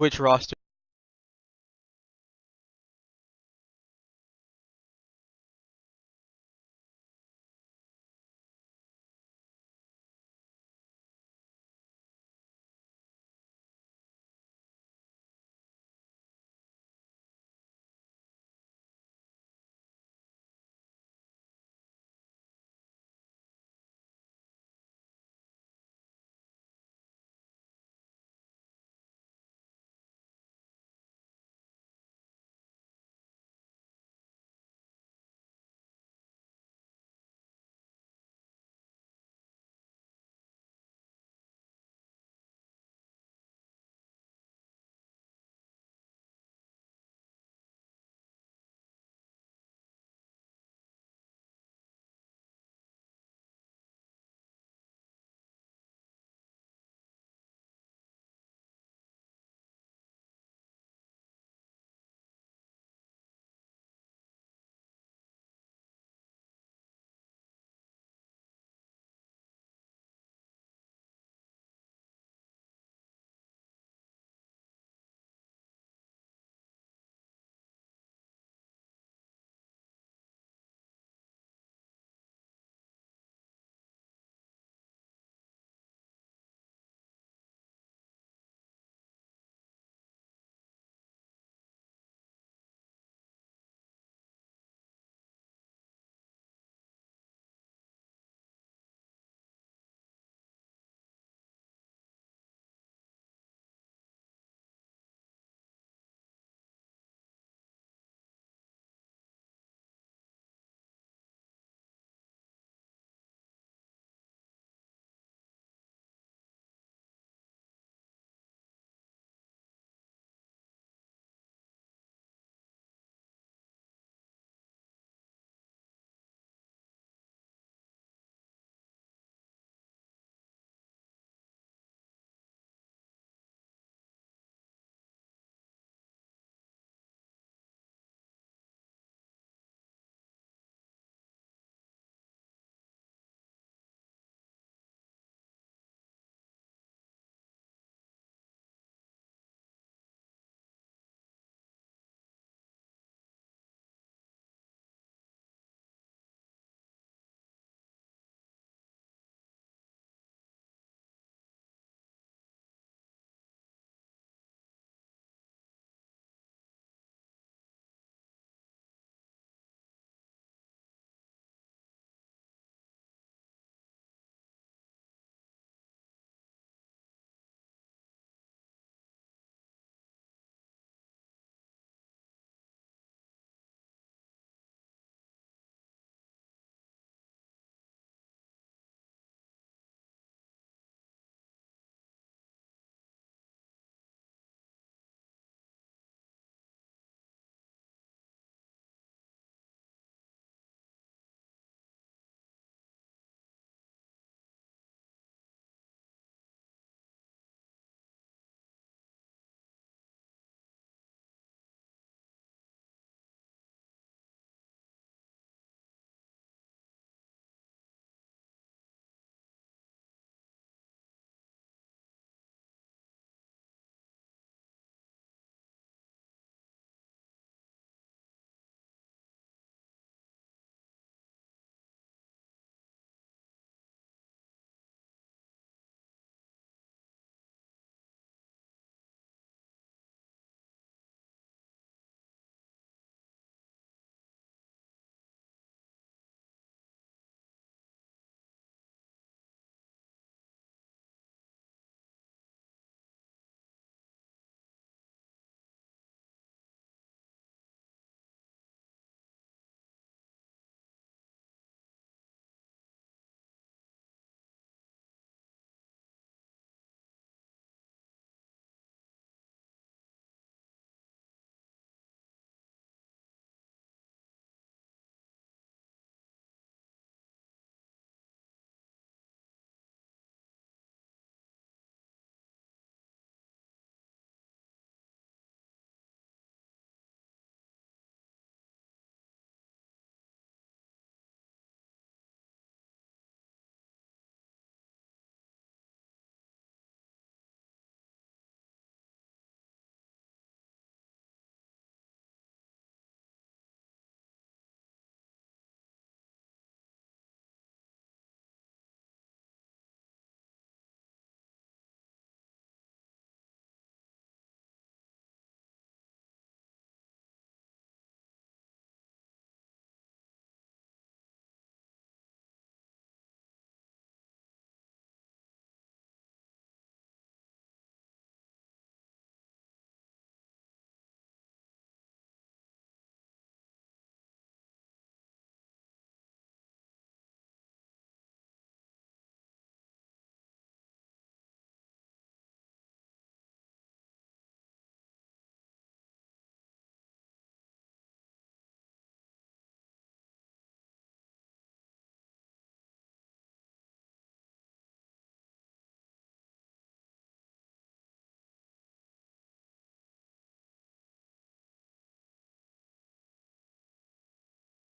Which roster?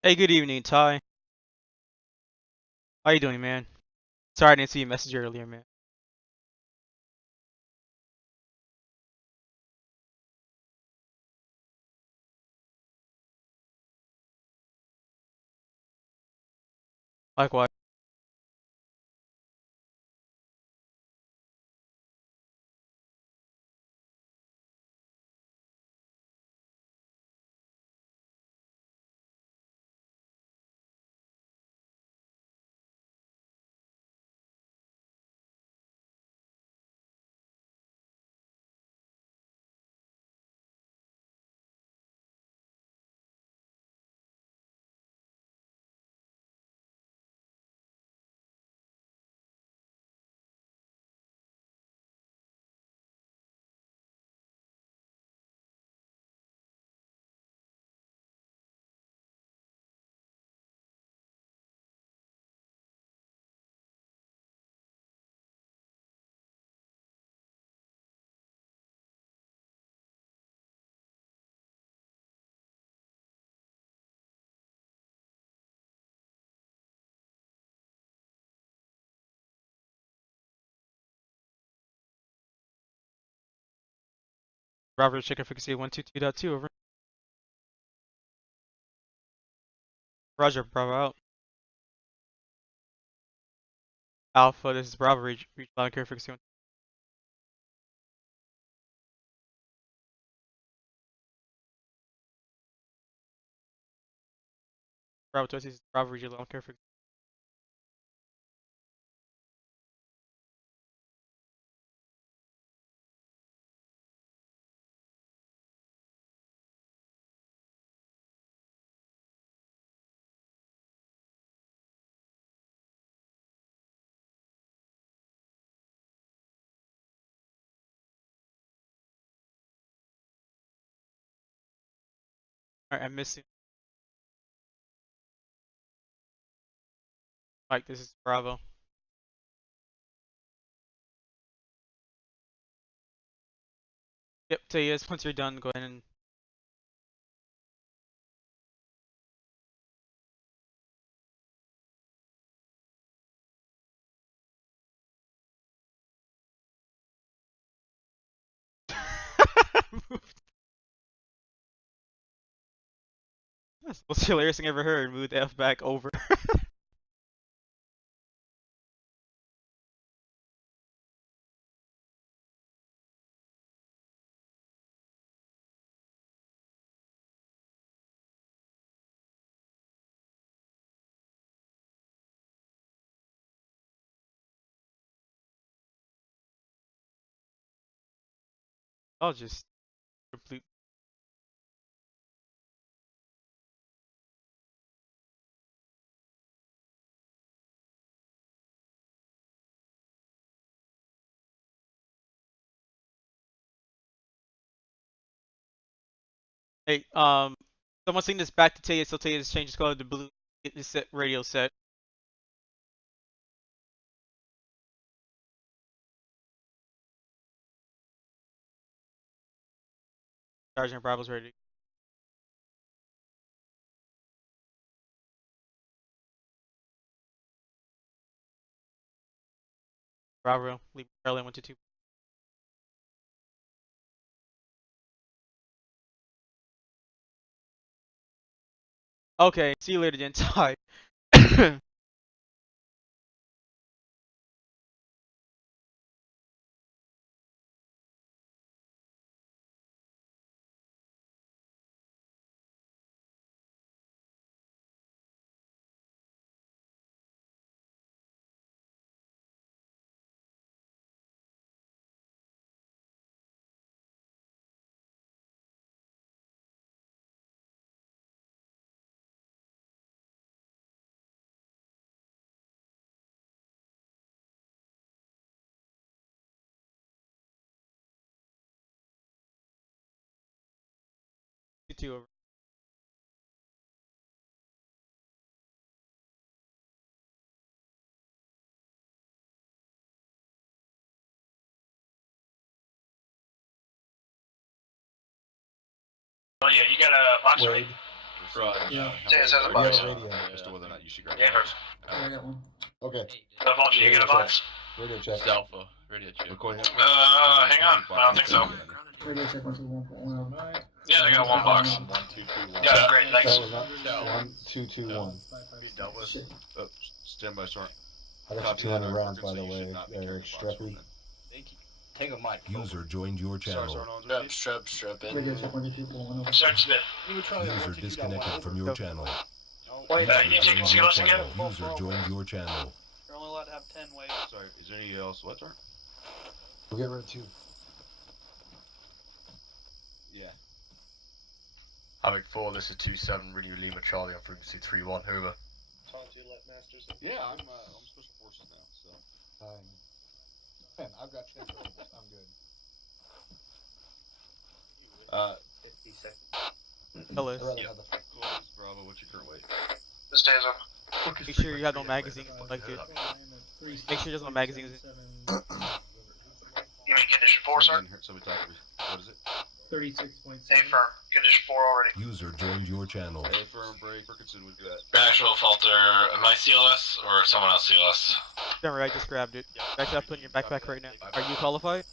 Hey, good evening, Ty. How you doing, man? Sorry I didn't see your message earlier, man. Likewise. Robert Chicken Frequency 122.2 over. Roger, Bravo out. Alpha, this is Bravo, reach line care frequency 1. Bravo 2, this is Bravo, reach line care frequency. Alright, I'm missing. Mike, this is Bravo. Yep, tell you yes, once you're done, go ahead and... That's the most hilarious thing I ever heard. Move the F back over. I'll just complete. Hey, someone sing this back to Taya, so Taya just change his color to blue. Get this set, radio set. Sergeant Bravo's ready. Bravo, leave Berlin 122. Okay, see you later, then. Ty. You too, over. Oh yeah, you got a box Wade. Right. Yeah. Says has a You box. have a radio. As to whether or not you should grab Yeah, first. I got one. Okay. You get a box? Radio check. It's Alpha. Radio check. McCoy, Hang on. I don't think so. Radio check 121.1. Yeah, I got one box. 1, 2, 2, 1. Yeah, great, thanks. That was not 1, 2, 2, 1. Dealt with. Shit. Stand by, Sergeant. I got Copy you 200 that. rounds, by the You should way, not be carrying a box Streppy. weapon. Take a mic. User joined your channel. Strap in. Radio check 122.1 over. Search Smith. User disconnected from your channel. Wait, User you take joined see your us again? channel. User joined your channel. You're only allowed to have 10 waves. Sorry, is there any else? What, Sergeant? We'll get rid of 2. Yeah. Havoc 4, this is 2-7, Radio Lima Charlie on frequency 3-1, over. Yeah, I'm special forces now, so. Man, I've got 10 variables. I'm good. 50 seconds. Hello. I'd rather Yeah. have the Close, Bravo, what's your current weight? This stays up. Make sure you have no magazines selected. Make sure there's no magazines. You mean condition 4, sir? Somebody talk to me. What is it? 36.7. Stay firm. Condition 4 already. User joined your channel. A firm break. Ferguson would do that. Actual falter, am I CLS or someone else CLS? Don't worry, I just grabbed it. Actually, I'll put it in your backpack right now. Are you qualified?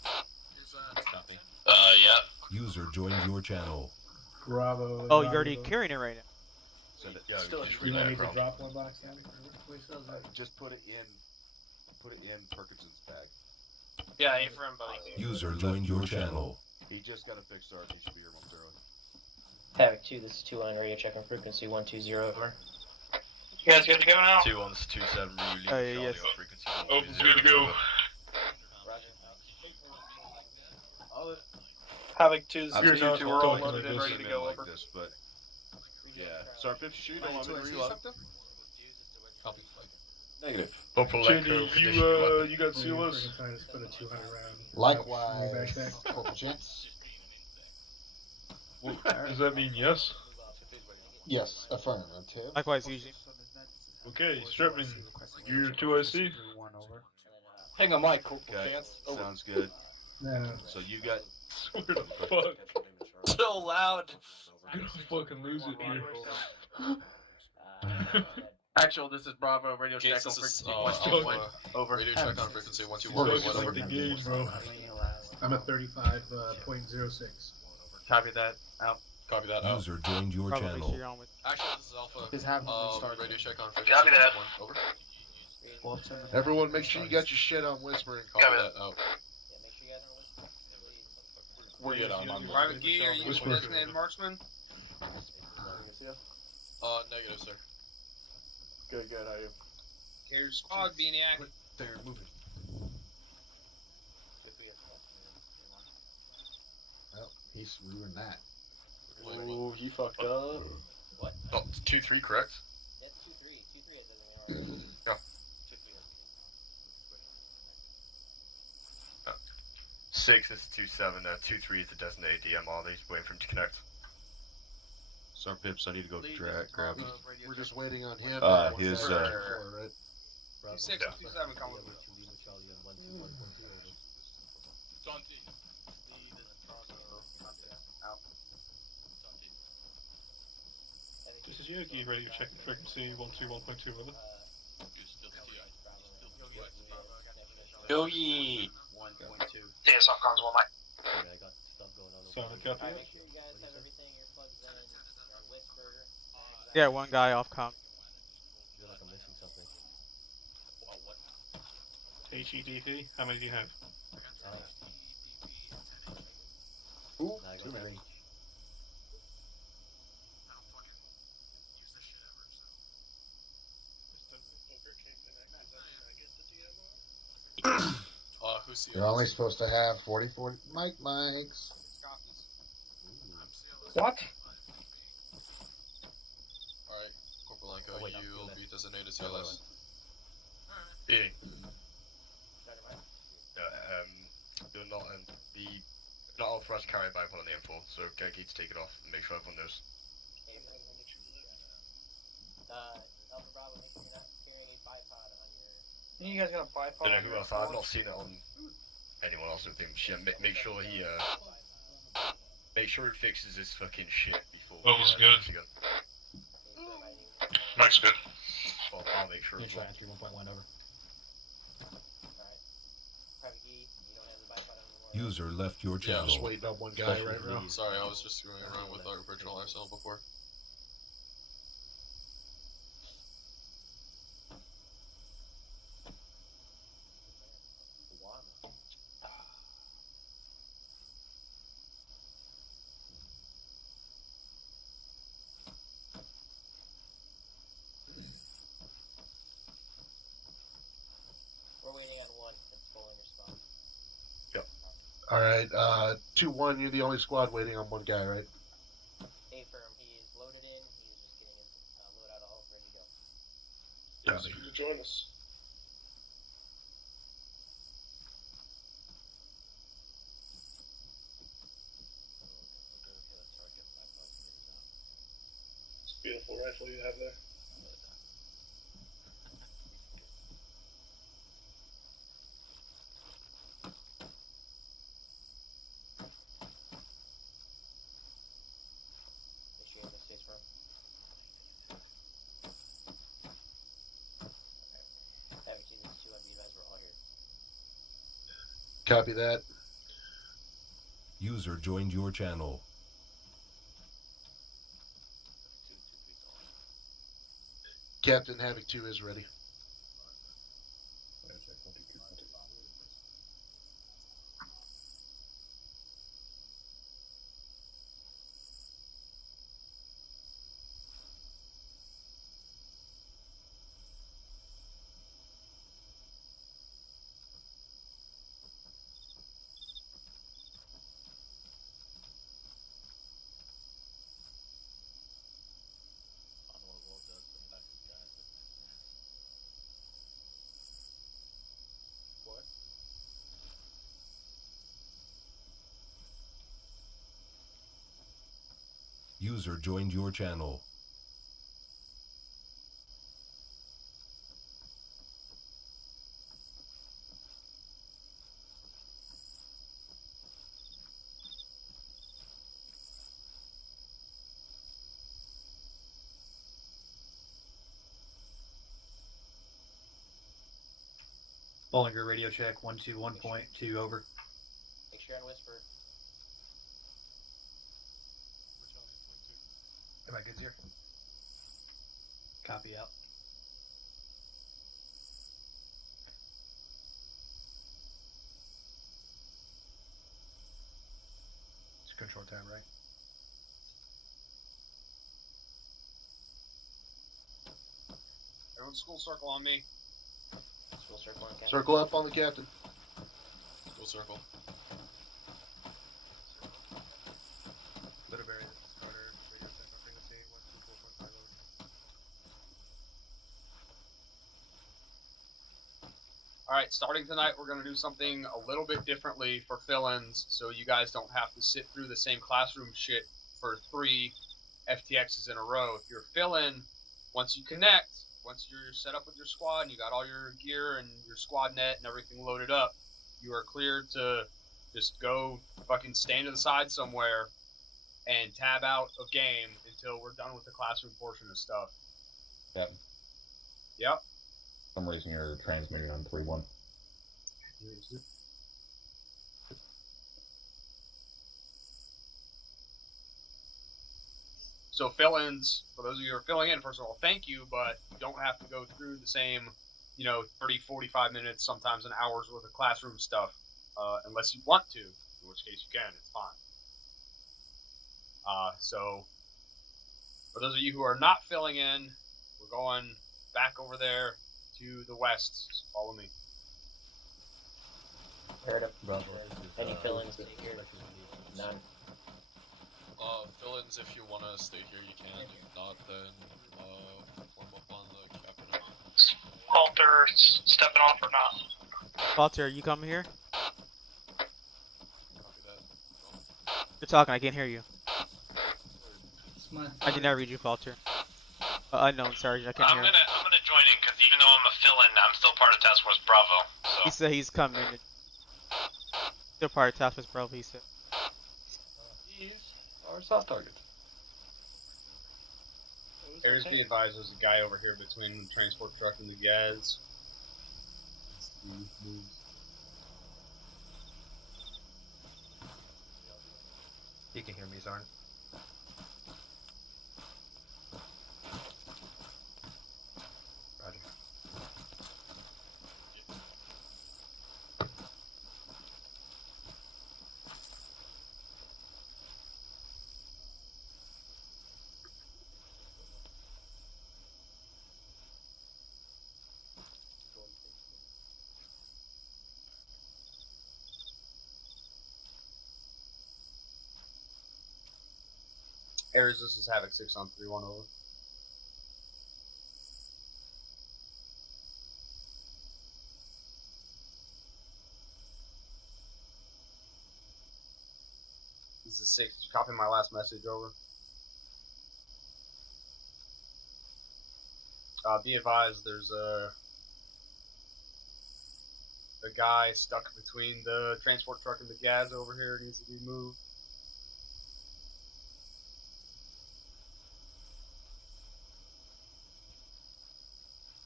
Copy. Yeah. User joined your channel. Bravo. Oh, you're already carrying it right now. Send it. Yeah, Still just You read want that, me to bro. drop one box down? Just put it in Perkinson's bag. Yeah, A for him, buddy. User joined your channel. He just got a fixed start. He should be here momentarily. Havoc 2, this is 2 on radio check on frequency 120 over. You guys good to go now? 2-1, this is 2-7, Radio Lima Oh, Charlie yeah, yes. on frequency Oh, 1-2-0, good to go. over. Havoc 2, I'm 0, not 2, we're all talking loaded like and this, ready to go like over. this, but yeah. Sorry, 50 shoot. Don't want me to reload. Copy. Negative. Upper leg Jenny, curl, condition weapon. you got CLS? Put a 200 round. Likewise, Backpack. Corporal Chance. Does that mean yes? Yes, affirmative. Likewise, Eugene. Okay, Stripman, you're 2IC? Hang on, mic. Cool. Okay, Chance. sounds good. No. So you got. Swear to fuck. So loud. I'm gonna fucking lose it here. Actual, this is Bravo, radio check on frequency 121. Over. Radio check on frequency Sucks 121. like the game, bro. I'm at 35.06. Copy that. Out. Copy that. User joined your Probably make channel. sure you're on with. Actually, this is Alpha. Just have them restart. Radio check on frequency Copy that. 1. Over. Everyone, make sure you got your shit on whispering. Copy Copy that. Out. We're good on my Private Key, are you Whisper. designated marksman? Negative, sir. Good, how are you? Your squad, Beaniac. They're moving. Well, he's ruined that. Ooh, he fucked up. Oh, 2-3, correct? That's 2-3. 2-3 it doesn't Yeah. 6, this is 2-7, 2-3 is the designated DMR, he's waiting for him to connect. Sorry, Pips, I need to go grab. We're just waiting on him. His, Right? 26, 27, come with me. This is Yogi, radio check frequency 121.2 over. Yogi! 1.2. Yeah, some comms one mic. Solid copy. Make sure you guys have everything, earplugs in, whisper. Yeah, one guy off comp. Feel like I'm missing something. HEDT, how many do you have? Ooh, I too got many. Who's You're only supposed to have 40 mics. What? Alright, Corporal Lanko, Oh, wait, you will be designated Yeah, CLS. Yeah. You're not, not authorized to carry a bipod on the M4, so get Geek to take it off and make sure everyone knows. Alpha Bravo, make sure you're not carrying a bipod on your... You guys got a bipod? Don't know who else, I've not seen it on anyone else with him. Yeah, make sure he, make sure he fixes his fucking shit before. That was good. Again. Mike's good. Well, I'll make sure. Make sure I entry 1.1 over. Alright. Private key, you don't have the bipod anymore. User left your Yeah, channel. Just waiting on one guy right now. Sorry, I was just screwing around with our original RSL before. We're waiting on one. It's full in response. Alright, 2-1, you're the only squad waiting on one guy, right? A firm, he is loaded in. He's just getting his loadout all ready to go. Yeah. You can join us. It's a beautiful rifle you have there. Make sure you have the space for him. Okay. Private key, this is 2 of you guys were all here. Copy that. User joined your channel. Captain Havoc 2 is ready. User joined your channel. Bollinger radio check 121.2 over. Make sure and whisper. Am I good here? Copy out. It's control time, right? Everyone school circle on me. School circle on captain. Circle up on the captain. School circle. Litterberry, starter, radio check on frequency 124.5 over. Alright, starting tonight we're going to do something a little bit differently for fill-ins, so you guys don't have to sit through the same classroom shit for 3 FTXs in a row. If you're fill-in, once you connect, once you're set up with your squad and you got all your gear and your squad net and everything loaded up, you are cleared to just go fucking stand to the side somewhere and tab out of game until we're done with the classroom portion of stuff. Yep. Yep. For some reason you're transmitting on 3-1. So fill-ins, for those of you who are filling in, first of all, thank you, but you don't have to go through the same, 30, 45 minutes, sometimes an hour's worth of classroom stuff, unless you want to, in which case you can, it's fine. So, for those of you who are not filling in, we're going back over there to the west. So follow me. Heard him. Any fill-ins stay here? None. Fill-ins, if you want to stay here, you can. If not, then form up on the captain. Walter stepping off or not? Walter, are you coming here? Copy that. You're talking, I can't hear you. It's my I did not read you, Walter. Unknown, Sergeant, I can't I'm hear. gonna join in because even though I'm a fill-in, I'm still part of Task Force Bravo. So. He said he's coming. Still part of Task Force Bravo, he said. These are soft targets. There's be advised, there's a guy over here between the transport truck and the gas. He can hear me, Zarn. Roger. Ares, this is Havoc 6 on 3-1 over. This is 6. Did you copy my last message over? Be advised, there's a guy stuck between the transport truck and the gas over here. It needs to be moved.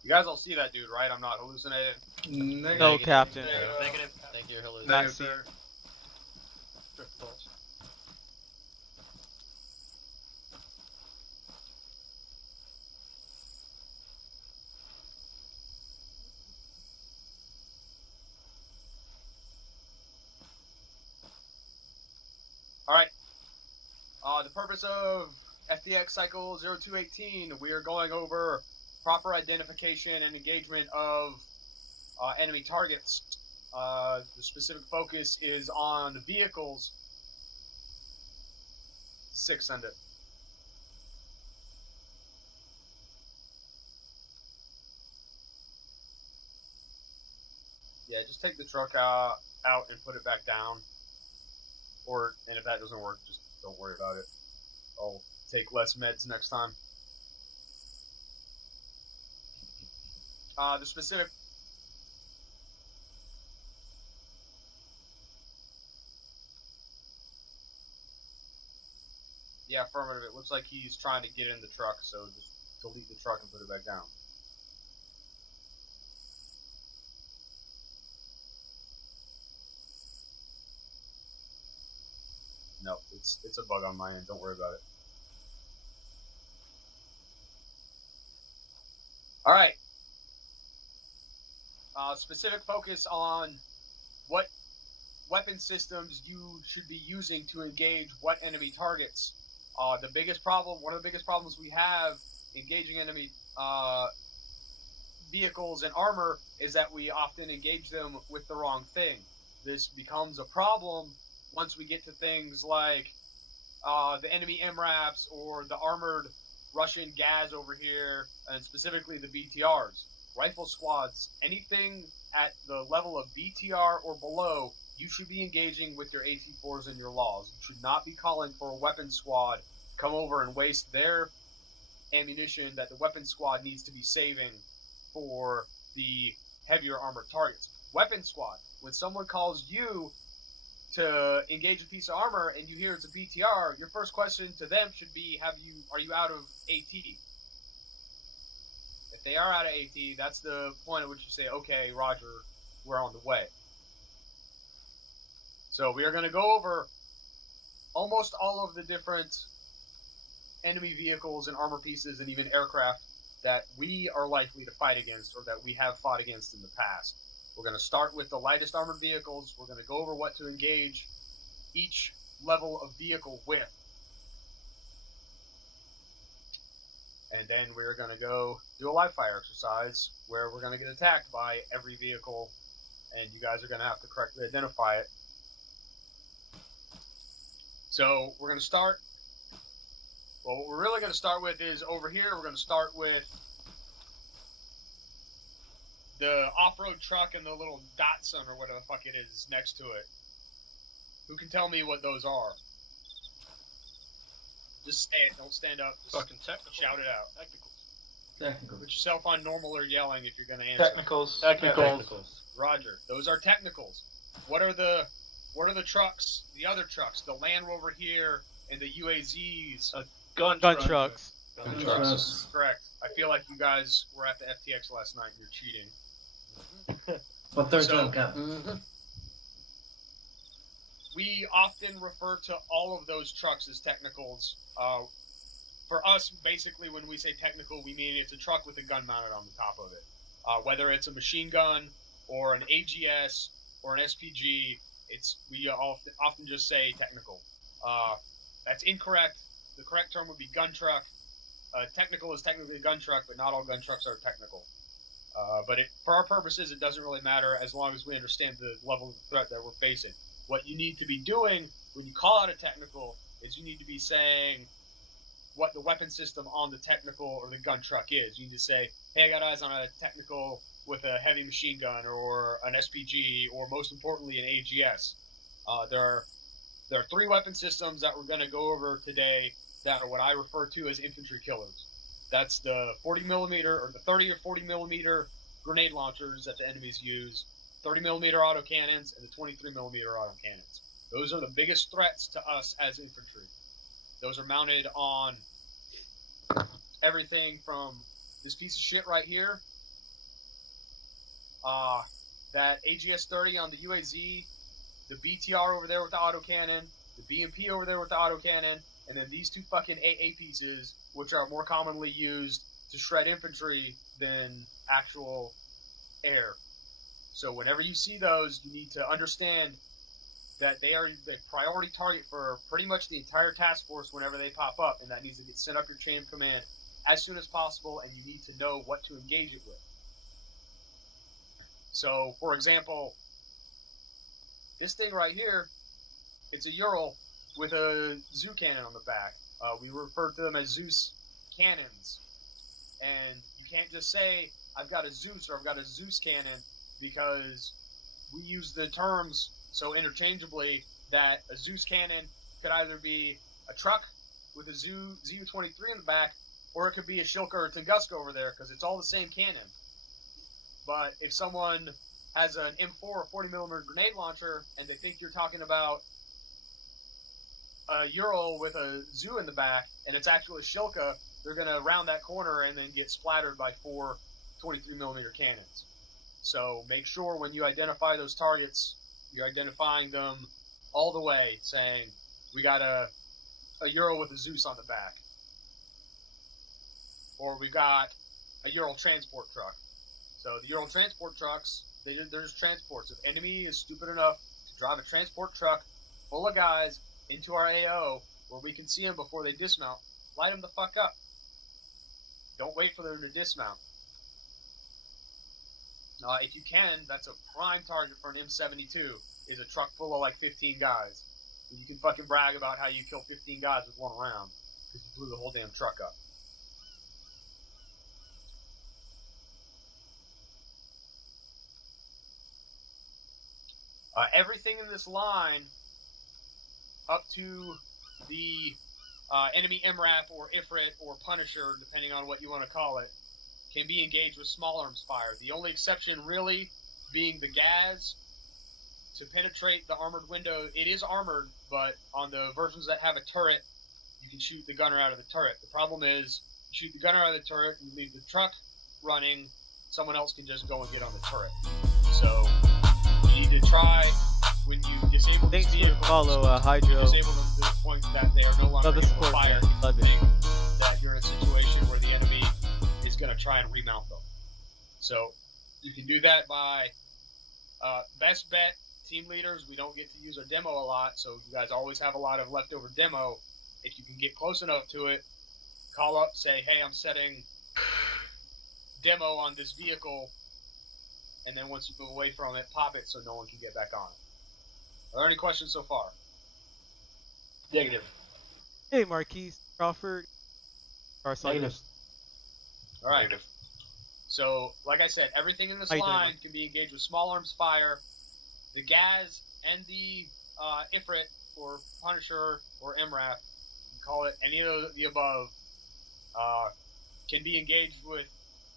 You guys all see that dude, right? I'm not hallucinating. Negative. No, Captain. Negative. Thank you, hello. Not Negative, seen. sir. Alright. The purpose of FTX Cycle 0218, we are going over proper identification and engagement of enemy targets. The specific focus is on vehicles. 6, send it. Yeah, just take the truck out and put it back down. And if that doesn't work, just don't worry about it. I'll take less meds next time. The specific... Yeah, affirmative. It looks like he's trying to get in the truck, so just delete the truck and put it back down. No, it's a bug on my end. Don't worry about it. All right. Specific focus on what weapon systems you should be using to engage what enemy targets. One of the biggest problems we have engaging enemy vehicles and armor is that we often engage them with the wrong thing. This becomes a problem once we get to things like the enemy MRAPs or the armored Russian Gaz over here, and specifically the BTRs. Rifle squads, anything at the level of BTR or below, you should be engaging with your AT-4s and your laws. You should not be calling for a weapon squad come over and waste their ammunition that the weapon squad needs to be saving for the heavier armored targets. Weapon squad, when someone calls you to engage a piece of armor and you hear it's a BTR, your first question to them should be, are you out of AT? If they are out of AT, that's the point at which you say, okay, Roger, we're on the way. So we are going to go over almost all of the different enemy vehicles and armor pieces and even aircraft that we are likely to fight against or that we have fought against in the past. We're going to start with the lightest armored vehicles. We're going to go over what to engage each level of vehicle with. And then we're going to go do a live fire exercise where we're going to get attacked by every vehicle, and you guys are going to have to correctly identify it. So we're going to start. Well, what we're really going to start with is over here. We're going to start with the off-road truck and the little Datsun or whatever the fuck it is next to it. Who can tell me what those are? Just say it. Don't stand up. Just Fucking technical. shout it out. Technicals. Put yourself on normal or yelling if you're going to answer. Technicals. Roger. Those are technicals. What are the trucks? The other trucks. The Land Rover here and the UAZs. Gun trucks. Gun Gun trucks. trucks. Correct. I feel like you guys were at the FTX last night and you're cheating. But third So- time, Captain. We often refer to all of those trucks as technicals. For us, basically, when we say technical, we mean it's a truck with a gun mounted on the top of it. Whether it's a machine gun or an AGS or an SPG, we often just say technical. That's incorrect. The correct term would be gun truck. Technical is technically a gun truck, but not all gun trucks are technical. But for our purposes, it doesn't really matter as long as we understand the level of threat that we're facing. What you need to be doing when you call out a technical is you need to be saying what the weapon system on the technical or the gun truck is. You need to say, hey, I got eyes on a technical with a heavy machine gun or an SPG or, most importantly, an AGS. There are 3 weapon systems that we're going to go over today that are what I refer to as infantry killers. That's the 40mm or the 30 or 40mm grenade launchers that the enemies use, 30mm autocannons, and the 23mm autocannons. Those are the biggest threats to us as infantry. Those are mounted on everything from this piece of shit right here, that AGS-30 on the UAZ, the BTR over there with the autocannon, the BMP over there with the autocannon, and then these 2 fucking AA pieces, which are more commonly used to shred infantry than actual air. So whenever you see those, you need to understand that they are the priority target for pretty much the entire task force whenever they pop up, and that needs to get sent up your chain of command as soon as possible, and you need to know what to engage it with. So, for example, this thing right here, it's a Ural with a Zoo cannon on the back. We refer to them as Zeus cannons. And you can't just say, I've got a Zeus or I've got a Zeus cannon, because we use the terms so interchangeably that a Zeus cannon could either be a truck with a ZU-23 in the back, or it could be a Shilka or Tunguska over there, because it's all the same cannon. But if someone has an M4 or 40mm grenade launcher and they think you're talking about a Ural with a Zoo in the back, and it's actually a Shilka, they're going to round that corner and then get splattered by 4 23mm cannons. So make sure when you identify those targets, you're identifying them all the way, saying, we got a Ural with a Zeus on the back. Or we've got a Ural transport truck. So the Ural transport trucks, they're just transports. If enemy is stupid enough to drive a transport truck full of guys into our AO, where we can see them before they dismount, light them the fuck up. Don't wait for them to dismount. If you can, that's a prime target for an M72, is a truck full of like 15 guys. And you can fucking brag about how you kill 15 guys with 1 round, because you blew the whole damn truck up. Everything in this line, up to the enemy MRAP or Ifrit or Punisher, depending on what you want to call it, can be engaged with small arms fire. The only exception really being the Gaz to penetrate the armored window. It is armored, but on the versions that have a turret, you can shoot the gunner out of the turret. The problem is, you shoot the gunner out of the turret and leave the truck running, someone else can just go and get on the turret. So, you need to try, when you disable these Thanks for vehicles, follow, Hydro. you disable them to the point that they are no longer Love the able to support, fire, man. Love it. that you're in a situation where the enemy is going to try and remount them. So, you can do that by, best bet, team leaders, we don't get to use our demo a lot, so you guys always have a lot of leftover demo. If you can get close enough to it, call up, say, hey, I'm setting demo on this vehicle, and then once you move away from it, pop it so no one can get back on it. Are there any questions so far? Negative. Hey, Marquise, Crawford, Negative. Alright. So, like I said, everything in this How you doing, line Mike? can be engaged with small arms fire. The Gaz and the Ifrit, or Punisher, or MRAP, you can call it any of the above, can be engaged with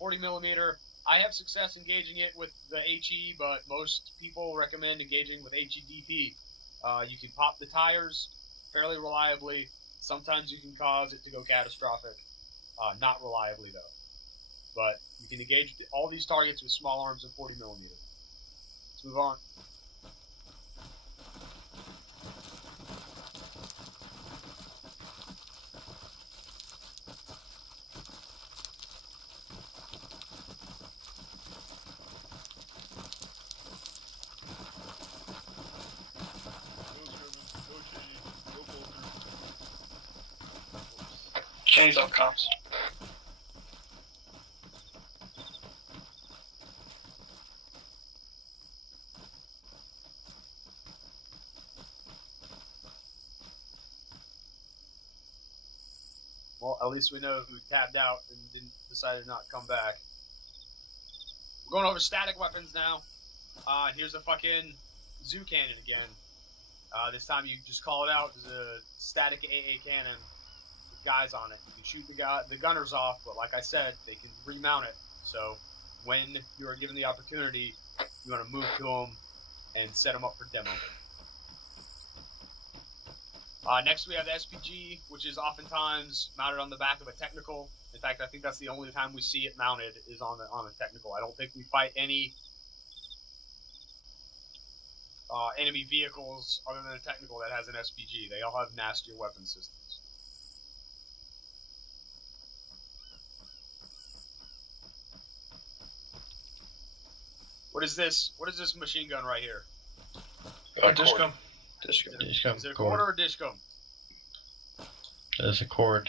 40mm. I have success engaging it with the HE, but most people recommend engaging with HEDP. You can pop the tires fairly reliably. Sometimes you can cause it to go catastrophic. Not reliably, though. But you can engage all these targets with small arms and 40 millimeter. Let's move on. Chains up comms. Well, at least we know who tapped out and decided not to come back. We're going over static weapons now. Here's a fucking zoo cannon again. This time you just call it out as a static AA cannon with guys on it. You can shoot the gunners off, but like I said, they can remount it. So when you are given the opportunity, you want to move to them and set them up for demo. Next we have the SPG, which is oftentimes mounted on the back of a technical. In fact, I think that's the only time we see it mounted is on a technical. I don't think we fight any enemy vehicles other than a technical that has an SPG. They all have nastier weapon systems. What is this? What is this machine gun right here? Dishcom. Is it a cord or a dishcom? There's a cord.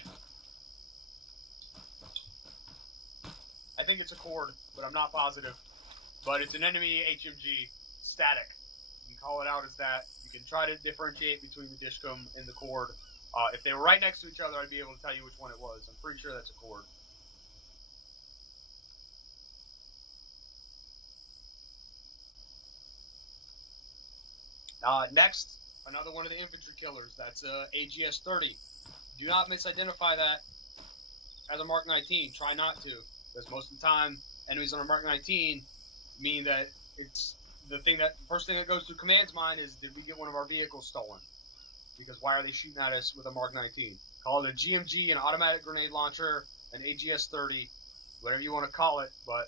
I think it's a cord, but I'm not positive. But it's an enemy HMG, static. You can call it out as that. You can try to differentiate between the dishcom and the cord. If they were right next to each other, I'd be able to tell you which one it was. I'm pretty sure that's a cord. Next, another one of the infantry killers. That's AGS-30. Do not misidentify that as a Mark 19. Try not to, because most of the time, enemies on a Mark 19 mean that it's the first thing that goes through command's mind is, did we get one of our vehicles stolen? Because why are they shooting at us with a Mark 19? Call it a GMG, an automatic grenade launcher, an AGS-30, whatever you want to call it, but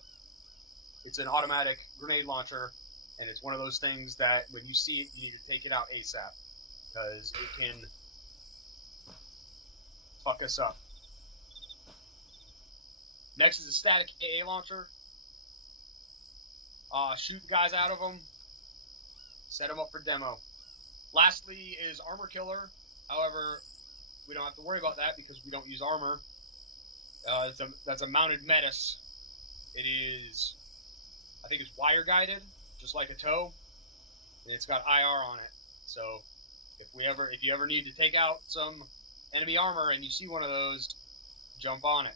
it's an automatic grenade launcher. And it's one of those things that when you see it, you need to take it out ASAP, because it can fuck us up. Next is a static AA launcher. Shoot the guys out of them. Set them up for demo. Lastly is Armor Killer. However, we don't have to worry about that because we don't use armor. That's a mounted menace. It is, I think it's wire guided, just like a tow, and it's got IR on it. So if you ever need to take out some enemy armor and you see one of those, jump on it.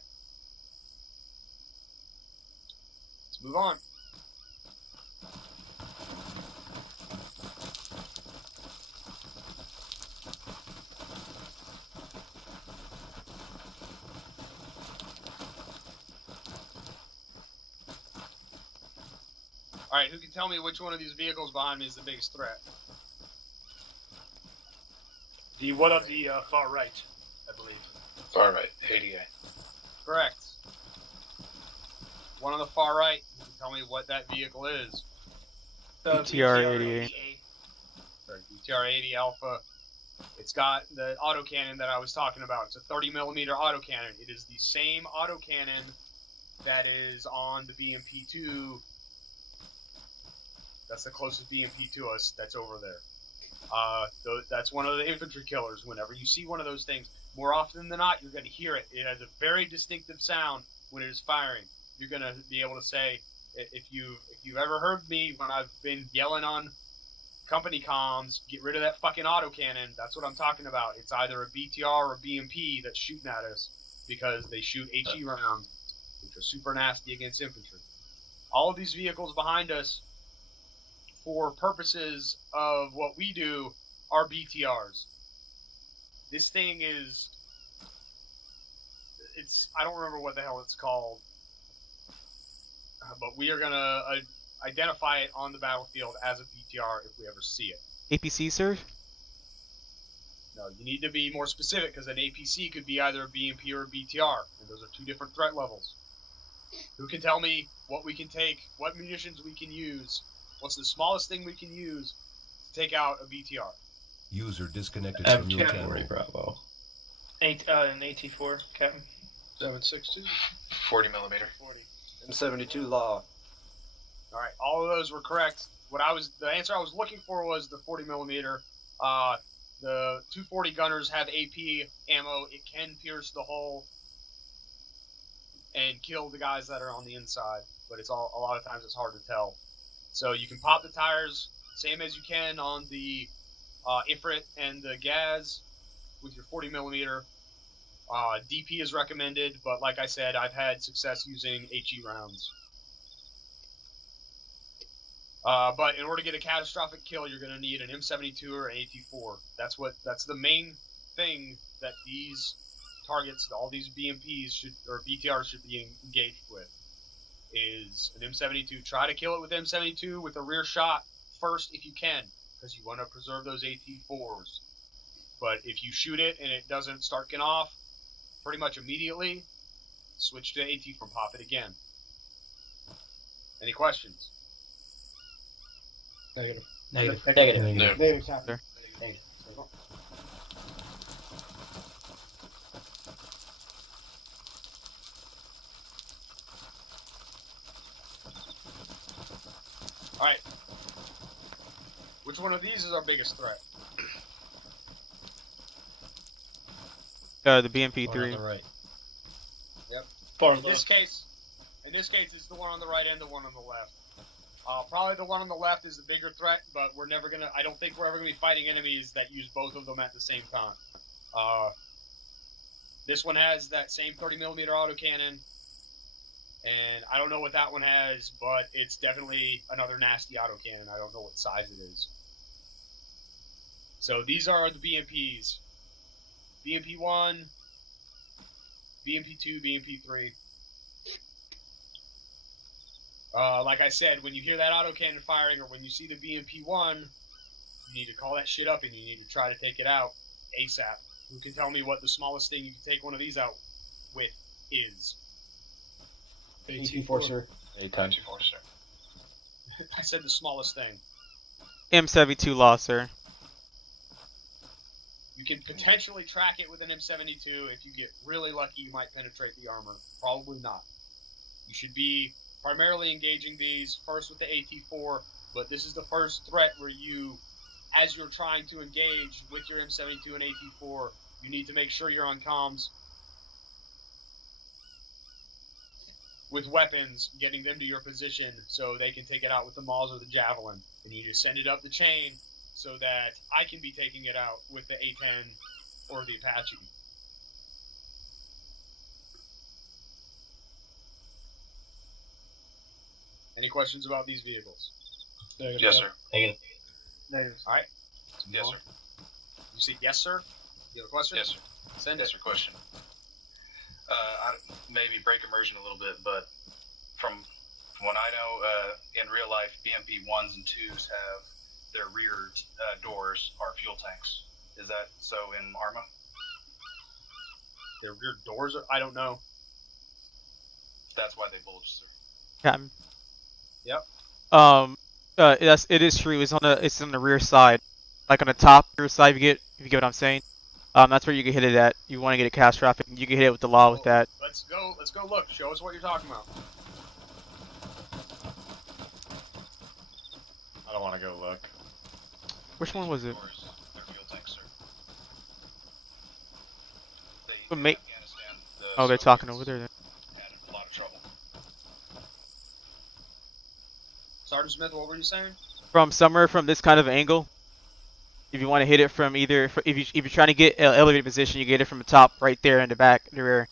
Let's move on. Alright, who can tell me which one of these vehicles behind me is the biggest threat? The one on the far right, I believe. Far right, ADA. Correct. One on the far right, you can tell me what that vehicle is. BTR-88. Sorry, BTR-80 Alpha. It's got the autocannon that I was talking about. It's a 30mm autocannon. It is the same autocannon that is on the BMP-2. That's the closest BMP to us that's over there. That's one of the infantry killers. Whenever you see one of those things, more often than not, you're going to hear it. It has a very distinctive sound when it is firing. You're going to be able to say, if you've ever heard me when I've been yelling on company comms, get rid of that fucking autocannon, that's what I'm talking about. It's either a BTR or a BMP that's shooting at us because they shoot HE rounds, which are super nasty against infantry. All of these vehicles behind us, for purposes of what we do, are BTRs. This thing is, I don't remember what the hell it's called, but we are going to identify it on the battlefield as a BTR if we ever see it. APC, sir? No, you need to be more specific because an APC could be either a BMP or a BTR, and those are two different threat levels. Who can tell me what we can take, what munitions we can use, what's the smallest thing we can use to take out a BTR? User disconnected from your channel. Bravo. An AT4, Captain. 7.62. 40 millimeter. 40. M72 law. All right, all of those were correct. The answer I was looking for was the 40 millimeter. The 240 gunners have AP ammo. It can pierce the hull and kill the guys that are on the inside, but a lot of times it's hard to tell. So you can pop the tires, same as you can on the Ifrit and the Gaz with your 40 millimeter. DP is recommended, but like I said, I've had success using HE rounds. But in order to get a catastrophic kill, you're going to need an M72 or an AT4. That's the main thing that these targets, all these BMPs or BTRs should be engaged with, is an M72. Try to kill it with M72 with a rear shot first if you can, because you want to preserve those AT4s. But if you shoot it and it doesn't start getting off pretty much immediately, switch to AT4 and pop it again. Any questions? Negative. Negative. Negative. Captain. Alright. Which one of these is our biggest threat? The BMP3. Right. Yep. Far In this case, it's the one on the right and the one on the left. Probably the one on the left is the bigger threat, but I don't think we're ever gonna be fighting enemies that use both of them at the same time. This one has that same 30mm autocannon, and I don't know what that one has, but it's definitely another nasty autocannon. I don't know what size it is. So these are the BMPs. BMP-1, BMP-2, BMP-3. Like I said, when you hear that autocannon firing or when you see the BMP-1, you need to call that shit up and you need to try to take it out ASAP. Who can tell me what the smallest thing you can take one of these out with is? AT4, sir. A-10. 4, sir. I said the smallest thing. M72 law, sir. You can potentially track it with an M72. If you get really lucky, you might penetrate the armor. Probably not. You should be primarily engaging these first with the AT4, but this is the first threat where you, as you're trying to engage with your M72 and AT4, you need to make sure you're on comms with weapons, getting them to your position so they can take it out with the Maws or the Javelin. And you just send it up the chain so that I can be taking it out with the A-10 or the Apache. Any questions about these vehicles? Yes, sir. Negative. Alright. Yes, sir. You said yes, sir? You have a question? Yes, sir. Send Yes, it. sir. Question. I maybe break immersion a little bit, but from what I know, in real life, BMP 1s and 2s have their rear doors are fuel tanks. Is that so in Arma? Their rear doors are, I don't know. That's why they bulge, sir. Captain. Yep. It is true. It's on the rear side, like on the top rear side. If you get what I'm saying. That's where you can hit it at. You want to get a catastrophic. You can hit it with the law with that. Let's go look. Show us what you're talking about. I don't want to go look. Which one was it? Doors, they're fuel tanks, sir. But In ma- Afghanistan, the Oh, they're talking Soviets over there then. had a lot of trouble. Sergeant Smith, what were you saying? From somewhere from this kind of angle, if you want to hit it from either, if you're trying to get elevated position, you get it from the top, right there, in the back, the rear.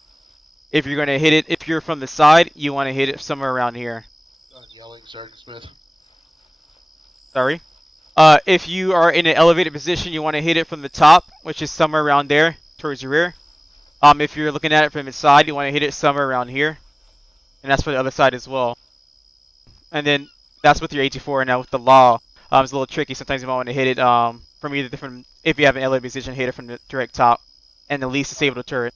If you're going to hit it, if you're from the side, you want to hit it somewhere around here. Done yelling, Sergeant Smith. Sorry. If you are in an elevated position, you want to hit it from the top, which is somewhere around there, towards your rear. If you're looking at it from the side, you want to hit it somewhere around here. And that's for the other side as well. And then, that's with your AT4, and now with the law, it's a little tricky. Sometimes you might want to hit it, from either different. If you have an elevated position, hit it from the direct top, and the least disable the turret.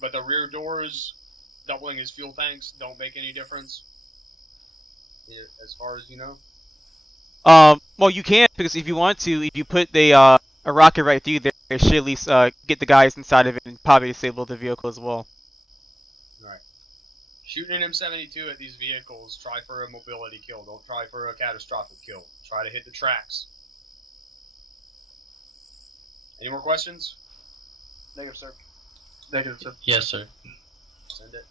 But the rear doors, doubling his fuel tanks, don't make any difference, as far as you know. Well, you can, because if you want to, if you put a rocket right through there, it should at least get the guys inside of it and probably disable the vehicle as well. Alright. Shooting an M72 at these vehicles, try for a mobility kill. Don't try for a catastrophic kill. Try to hit the tracks. Any more questions? Negative, sir. Negative, sir. Yes, sir. Send it.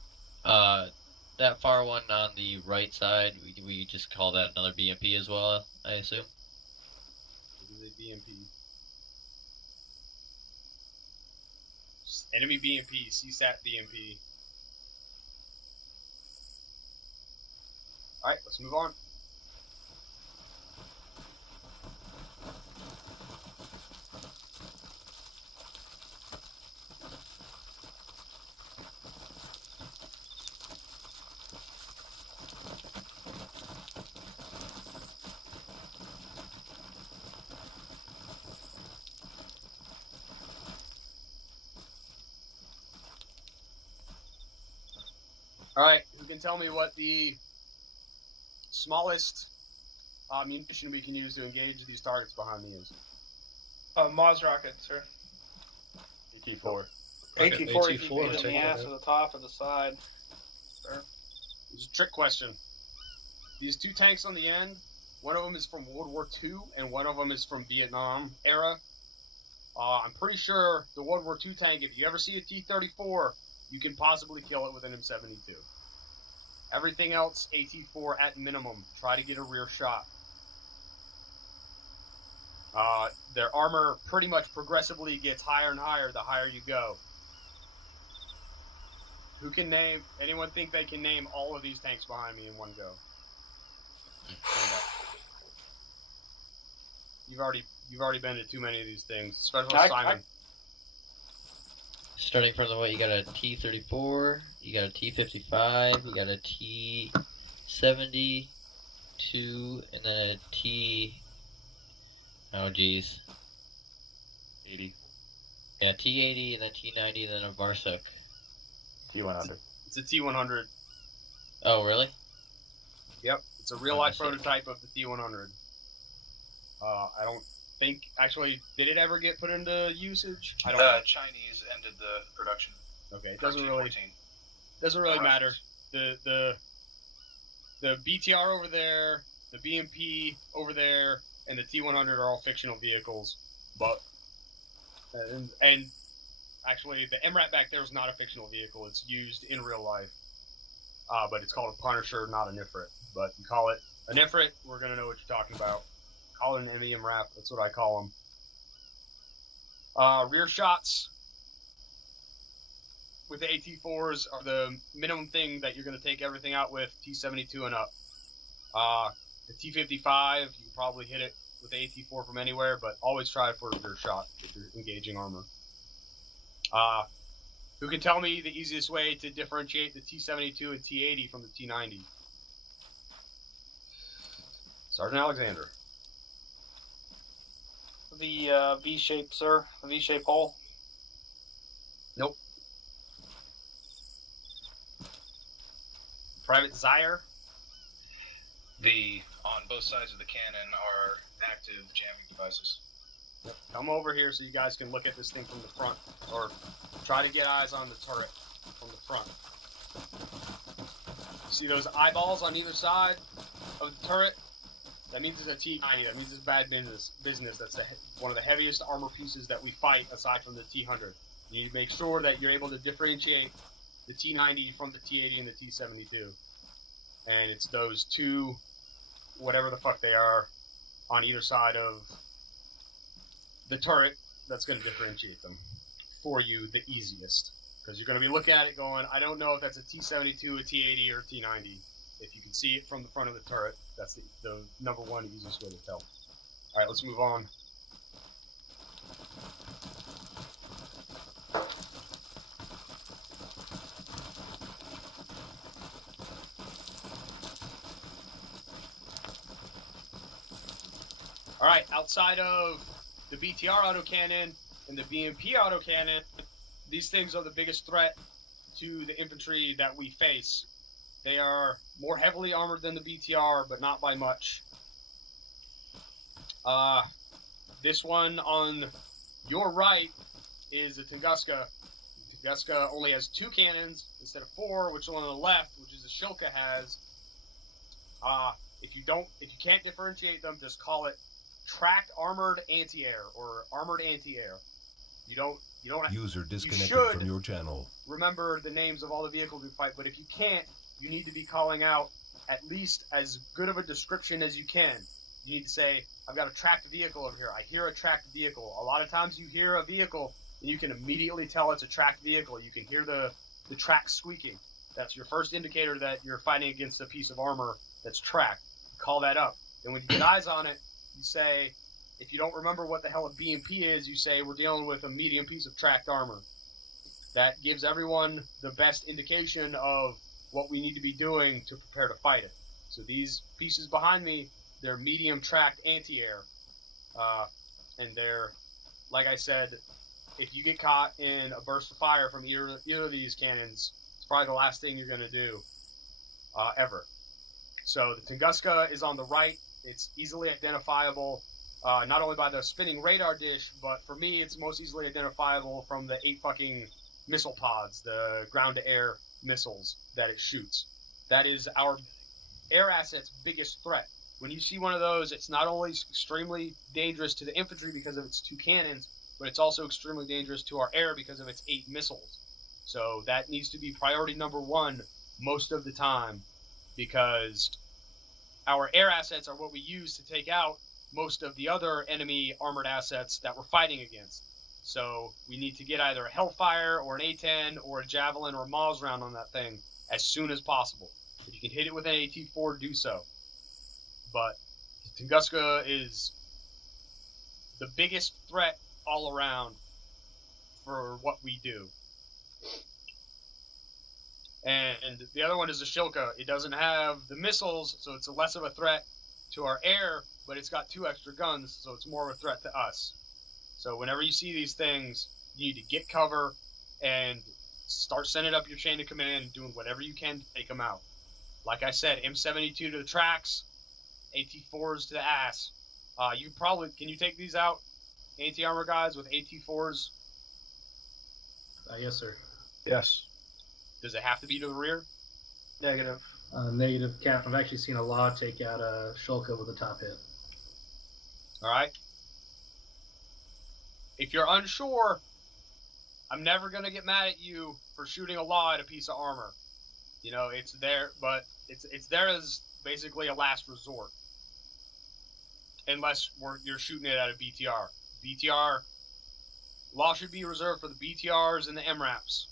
That far one on the right side, we just call that another BMP as well, I assume? This is a BMP. Enemy BMP, CSAT BMP. Alright, let's move on. Alright, who can tell me what the smallest munition we can use to engage these targets behind me is? Maz rocket, sir. AT4. AT4 if you beat it in the ass or the top or the side. Sir. It's a trick question. These two tanks on the end, one of them is from World War II and one of them is from Vietnam era. I'm pretty sure the World War II tank, if you ever see a T-34, you can possibly kill it with an M72. Everything else, AT4 at minimum. Try to get a rear shot. Their armor pretty much progressively gets higher and higher the higher you go. Who can name? Anyone think they can name all of these tanks behind me in one go? You've already been to too many of these things. Specialist Simon. Starting from the way, you got a T-34, you got a T-55, you got a T-72, and then a T... Oh, geez. 80. Yeah, T-80, and then T-90, and then a Varsuk. T100. It's a T100. Oh, really? Yep, it's a real-life prototype of the T100. I don't think, actually, did it ever get put into usage? I don't know. Chinese ended the production. Okay, it doesn't really matter. The BTR over there, the BMP over there, and the T100 are all fictional vehicles. But and actually, the MRAP back there is not a fictional vehicle. It's used in real life. But it's called a Punisher, not an Ifrit. But you call it an Ifrit, we're gonna know what you're talking about. Call it an enemy MRAP. That's what I call them. Rear shots with the AT4s are the minimum thing that you're going to take everything out with, T72 and up. The T55, you can probably hit it with the AT4 from anywhere, but always try for a rear shot if you're engaging armor. Who can tell me the easiest way to differentiate the T72 and T80 from the T90? Sergeant Alexander. The V-shape, sir. The V-shape hole. Nope. Private Zaire. On both sides of the cannon are active jamming devices. Yep. Come over here so you guys can look at this thing from the front, or try to get eyes on the turret from the front. See those eyeballs on either side of the turret? That means it's a T90. That means it's bad business. That's one of the heaviest armor pieces that we fight, aside from the T100. You need to make sure that you're able to differentiate the T90 from the T80 and the T72. And it's those two, whatever the fuck they are, on either side of the turret that's going to differentiate them for you the easiest. Because you're going to be looking at it going, I don't know if that's a T72, a T80, or a T90. If you can see it from the front of the turret, that's the number one easiest way to tell. Alright, let's move on. Alright, outside of the BTR autocannon and the BMP autocannon, these things are the biggest threat to the infantry that we face. They are more heavily armored than the BTR, but not by much. This one on your right is a Tunguska. Tunguska only has 2 cannons instead of 4, which the one on the left, which is a Shilka, has. If you can't differentiate them, just call it tracked armored anti-air or armored anti-air. You don't User disconnected you should from your channel. remember the names of all the vehicles we fight, but if you can't, you need to be calling out at least as good of a description as you can. You need to say, I've got a tracked vehicle over here. I hear a tracked vehicle. A lot of times you hear a vehicle and you can immediately tell it's a tracked vehicle. You can hear the track squeaking. That's your first indicator that you're fighting against a piece of armor that's tracked. Call that up. And when you get eyes on it, you say, if you don't remember what the hell a BMP is, you say, we're dealing with a medium piece of tracked armor. That gives everyone the best indication of what we need to be doing to prepare to fight it. So these pieces behind me, they're medium tracked anti-air. And they're, like I said, if you get caught in a burst of fire from either of these cannons, it's probably the last thing you're going to do ever. So the Tunguska is on the right. It's easily identifiable, not only by the spinning radar dish, but for me, it's most easily identifiable from the 8 fucking missile pods, the ground-to-air missiles that it shoots. That is our air asset's biggest threat. When you see one of those, it's not only extremely dangerous to the infantry because of its 2 cannons, but it's also extremely dangerous to our air because of its 8 missiles. So that needs to be priority number 1 most of the time, because our air assets are what we use to take out most of the other enemy armored assets that we're fighting against. So we need to get either a Hellfire or an A-10 or a Javelin or a Maz round on that thing as soon as possible. If you can hit it with an AT-4, do so. But Tunguska is the biggest threat all around for what we do. And the other one is the Shilka. It doesn't have the missiles, so it's less of a threat to our air, but it's got 2 extra guns, so it's more of a threat to us. So whenever you see these things, you need to get cover and start sending up your chain of command and doing whatever you can to take them out. Like I said, M72 to the tracks, AT-4s to the ass. Can you take these out, anti-armor guys, with AT-4s? Yes, sir. Yes. Does it have to be to the rear? Negative. Negative, Captain. I've actually seen a law take out a Shulka with a top hit. All right. If you're unsure, I'm never going to get mad at you for shooting a law at a piece of armor. You know, it's there, but it's there as basically a last resort. Unless you're shooting it at a BTR. BTR, law should be reserved for the BTRs and the MRAPs.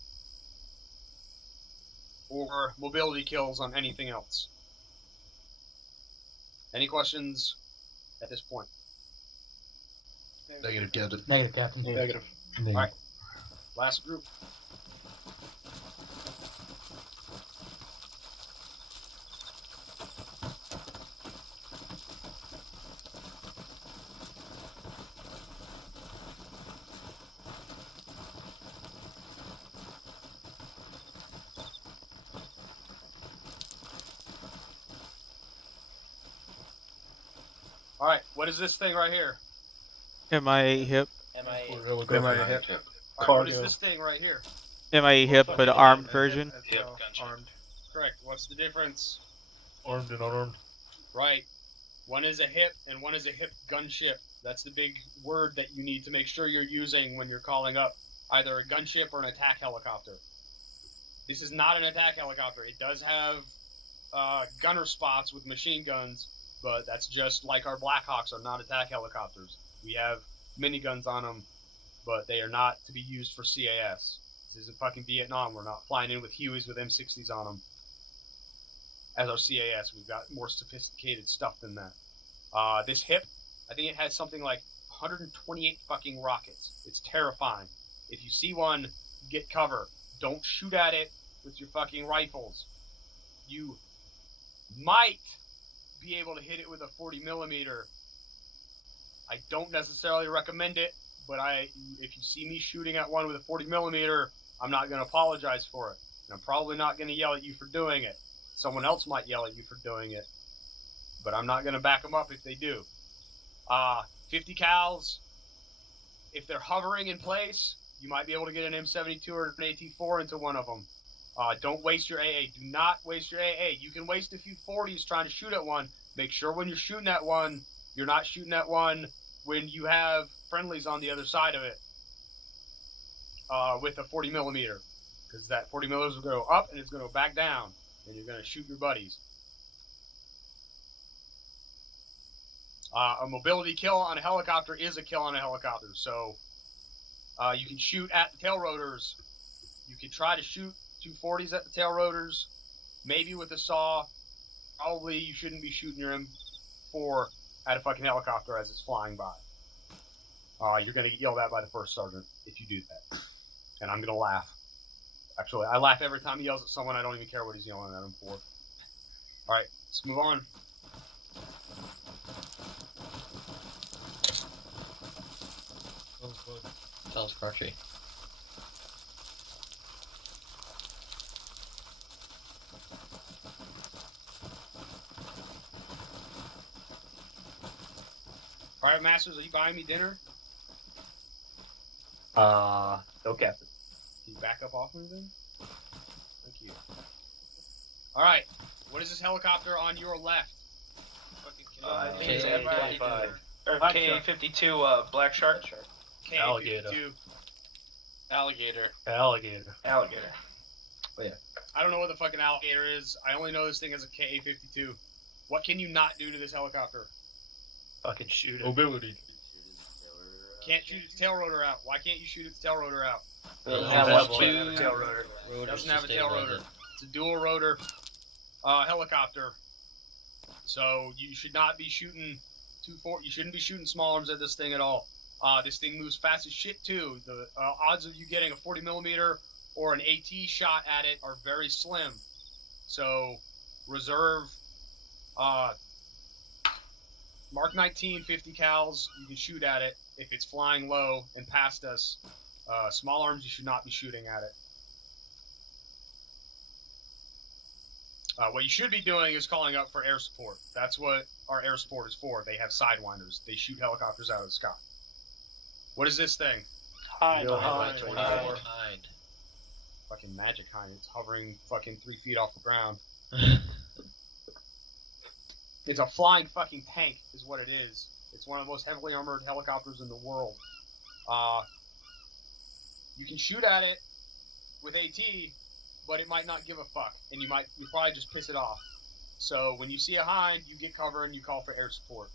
Or mobility kills on anything else. Any questions at this point? Negative, Captain. Negative, Captain. Negative. Alright. Last group. Alright, what is this thing right here? MIA hip. MIA. MIA hip. Alright, what is this thing right here? MIA hip, but armed version. Armed. Correct. What's the difference? Armed and unarmed. Right. One is a hip and one is a hip gunship. That's the big word that you need to make sure you're using when you're calling up either a gunship or an attack helicopter. This is not an attack helicopter. It does have gunner spots with machine guns, but that's just like our Blackhawks are not attack helicopters. We have miniguns on them, but they are not to be used for CAS. This isn't fucking Vietnam. We're not flying in with Hueys with M60s on them. As our CAS, we've got more sophisticated stuff than that. This hip, I think it has something like 128 fucking rockets. It's terrifying. If you see one, get cover. Don't shoot at it with your fucking rifles. You might be able to hit it with a 40 millimeter I don't necessarily recommend it, but if you see me shooting at one with a 40mm, I'm not going to apologize for it. And I'm probably not going to yell at you for doing it. Someone else might yell at you for doing it, but I'm not going to back them up if they do. 50 cals, if they're hovering in place, you might be able to get an M72 or an AT4 into one of them. Don't waste your AA. Do not waste your AA. You can waste a few 40s trying to shoot at one. Make sure when you're shooting at one, you're not shooting at one when you have friendlies on the other side of it with a 40mm. Because that 40mm will go up and it's going to go back down. And you're going to shoot your buddies. A mobility kill on a helicopter is a kill on a helicopter. So you can shoot at the tail rotors. You can try to shoot 240s at the tail rotors. Maybe with a saw. Probably you shouldn't be shooting your M4 at a fucking helicopter as it's flying by. You're going to get yelled at by the first sergeant if you do that. And I'm going to laugh. Actually, I laugh every time he yells at someone. I don't even care what he's yelling at him for. Alright, let's move on. Sounds crunchy. Private Masters, are you buying me dinner? No, Captain. Can you back up off me then? Thank you. Alright, what is this helicopter on your left? K-55. Or K-52, Black Shark. K-52. Alligator. Alligator. Oh yeah. I don't know what the fucking alligator is. I only know this thing as a Ka-52. What can you not do to this helicopter? Fucking shoot it. Mobility. Can't shoot its tail rotor out. Why can't you shoot its tail rotor out? Doesn't have a tail rotor. Doesn't have a tail rotor. It's a dual rotor helicopter. So you should not be shooting you shouldn't be shooting small arms at this thing at all. This thing moves fast as shit too. The odds of you getting a 40mm or an AT shot at it are very slim. So reserve Mark 19 50 cals. You can shoot at it if it's flying low and past us. Small arms, you should not be shooting at it. What you should be doing is calling up for air support. That's what our air support is for. They have sidewinders. They shoot helicopters out of the sky. What is this thing? Hind. Fucking magic hind. It's hovering fucking 3 feet off the ground. It's a flying fucking tank is what it is. It's one of the most heavily armored helicopters in the world. You can shoot at it with AT, but it might not give a fuck, and you'll probably just piss it off. So when you see a hind, you get cover and you call for air support.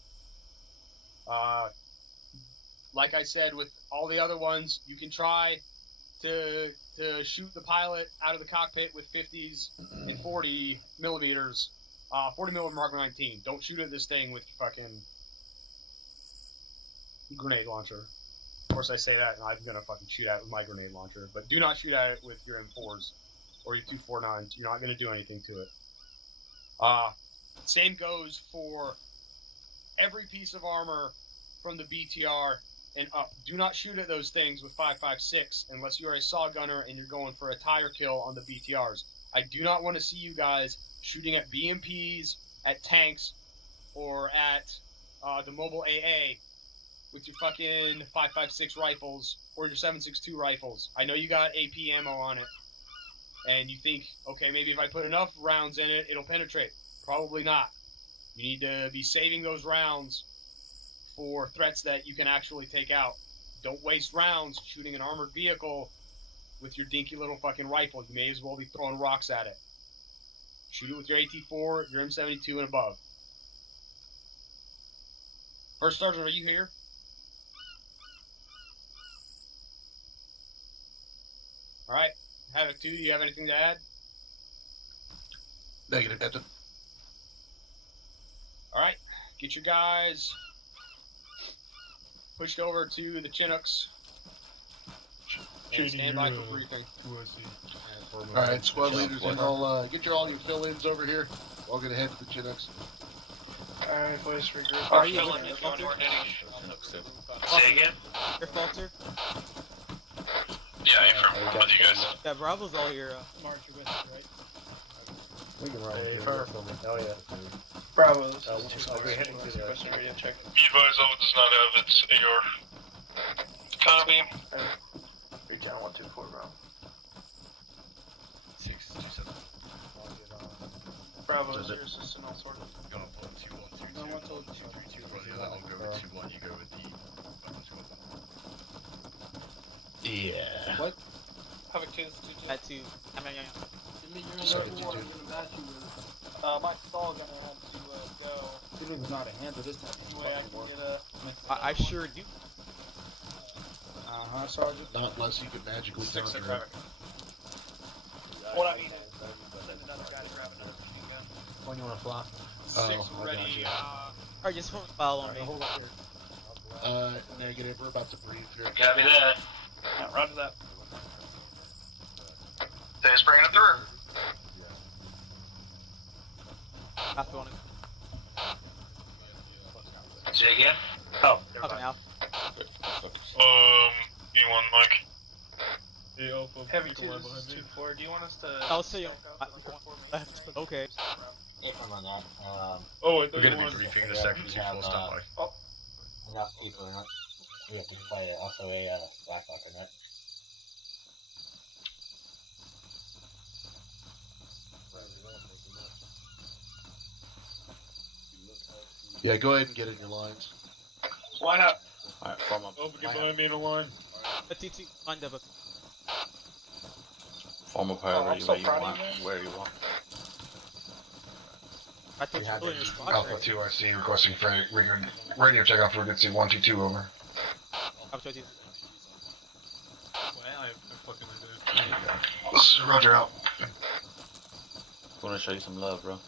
Like I said, with all the other ones, you can try to shoot the pilot out of the cockpit with 50s and 40mm. 40mm Mark 19. Don't shoot at this thing with your fucking grenade launcher. Of course I say that, and I'm gonna fucking shoot at it with my grenade launcher. But do not shoot at it with your M4s or your 249s. You're not gonna do anything to it. Same goes for every piece of armor from the BTR and up. Do not shoot at those things with 5.56 unless you're a saw gunner and you're going for a tire kill on the BTRs. I do not want to see you guys shooting at BMPs, at tanks, or at the mobile AA with your fucking 5.56 rifles or your 7.62 rifles. I know you got AP ammo on it, and you think, okay, maybe if I put enough rounds in it, it'll penetrate. Probably not. You need to be saving those rounds for threats that you can actually take out. Don't waste rounds shooting an armored vehicle with your dinky little fucking rifle. You may as well be throwing rocks at it. Shoot it with your AT4, your M72, and above. First Sergeant, are you here? Alright. Havoc 2, do you have anything to add? Negative, Captain. Alright. Get your guys pushed over to the Chinooks. And stand by for briefing. Alright, squad leaders, and I'll get all your fill-ins over here. I'll get ahead to the Chinooks. Alright, boys, regroup. Are you Fill looking in at if you want Falter? Say again? Your Falter? Yeah, affirm. I'm with you guys. Yeah, Bravo's all your. March, you're with us, right? We can run Hey, through Fur. this. Oh yeah. Bravo, this Uh, is we'll 2 be heading to the- Question radio check. Be advised, Alpha does not have its AR. Copy. Reach out 124, bro. 627. Bravo, So is is your assistant all sorted? Gonna put 2122. No, I told you. 232. Roger that. I'll go with 21. You go with the weapons squad. Yeah. What? Havoc 2, this is 2-2. Had to. I mean, yeah. Give me your Sorry, level 1. dude. I'm gonna match you with. My stall gonna have to go. You don't even know how to handle this type of Anyway, I can get a. I sure do. Sergeant. Not unless you could magically 6 conjure traffic. What I mean is, send another guy to grab another machine gun. When you wanna fly? 6 I ready. got Alright, just follow me. Hold up there. Negative. We're about to breathe here. Copy that. Yeah, roger that. Today's bringing it through. Half on it. Say again? Oh, never Okay, mind. now. E1 Mike. Hey, Alpha. Heavy Eagle 2, line this is behind me. 2-4. Do you want us to. I'll see you. Okay. If I'm on that, Oh, I We're thought gonna you be wanted. briefing in a yeah, second. we 2-4 have, standby. enough people, not. We have to play also a Black Hawk, right? Yeah, go ahead and get in your lines. Why not? Alright, form up. Alpha, get behind me in a line. A TT. Find up. Form up however I'm you so way you proud of want, you. where you want. I thought you were in your spot. Alpha 2 RC requesting radio check out frequency 122 over. I was trying to. Well, I fucking idea. This is Roger out. Wanna show you some love, bro.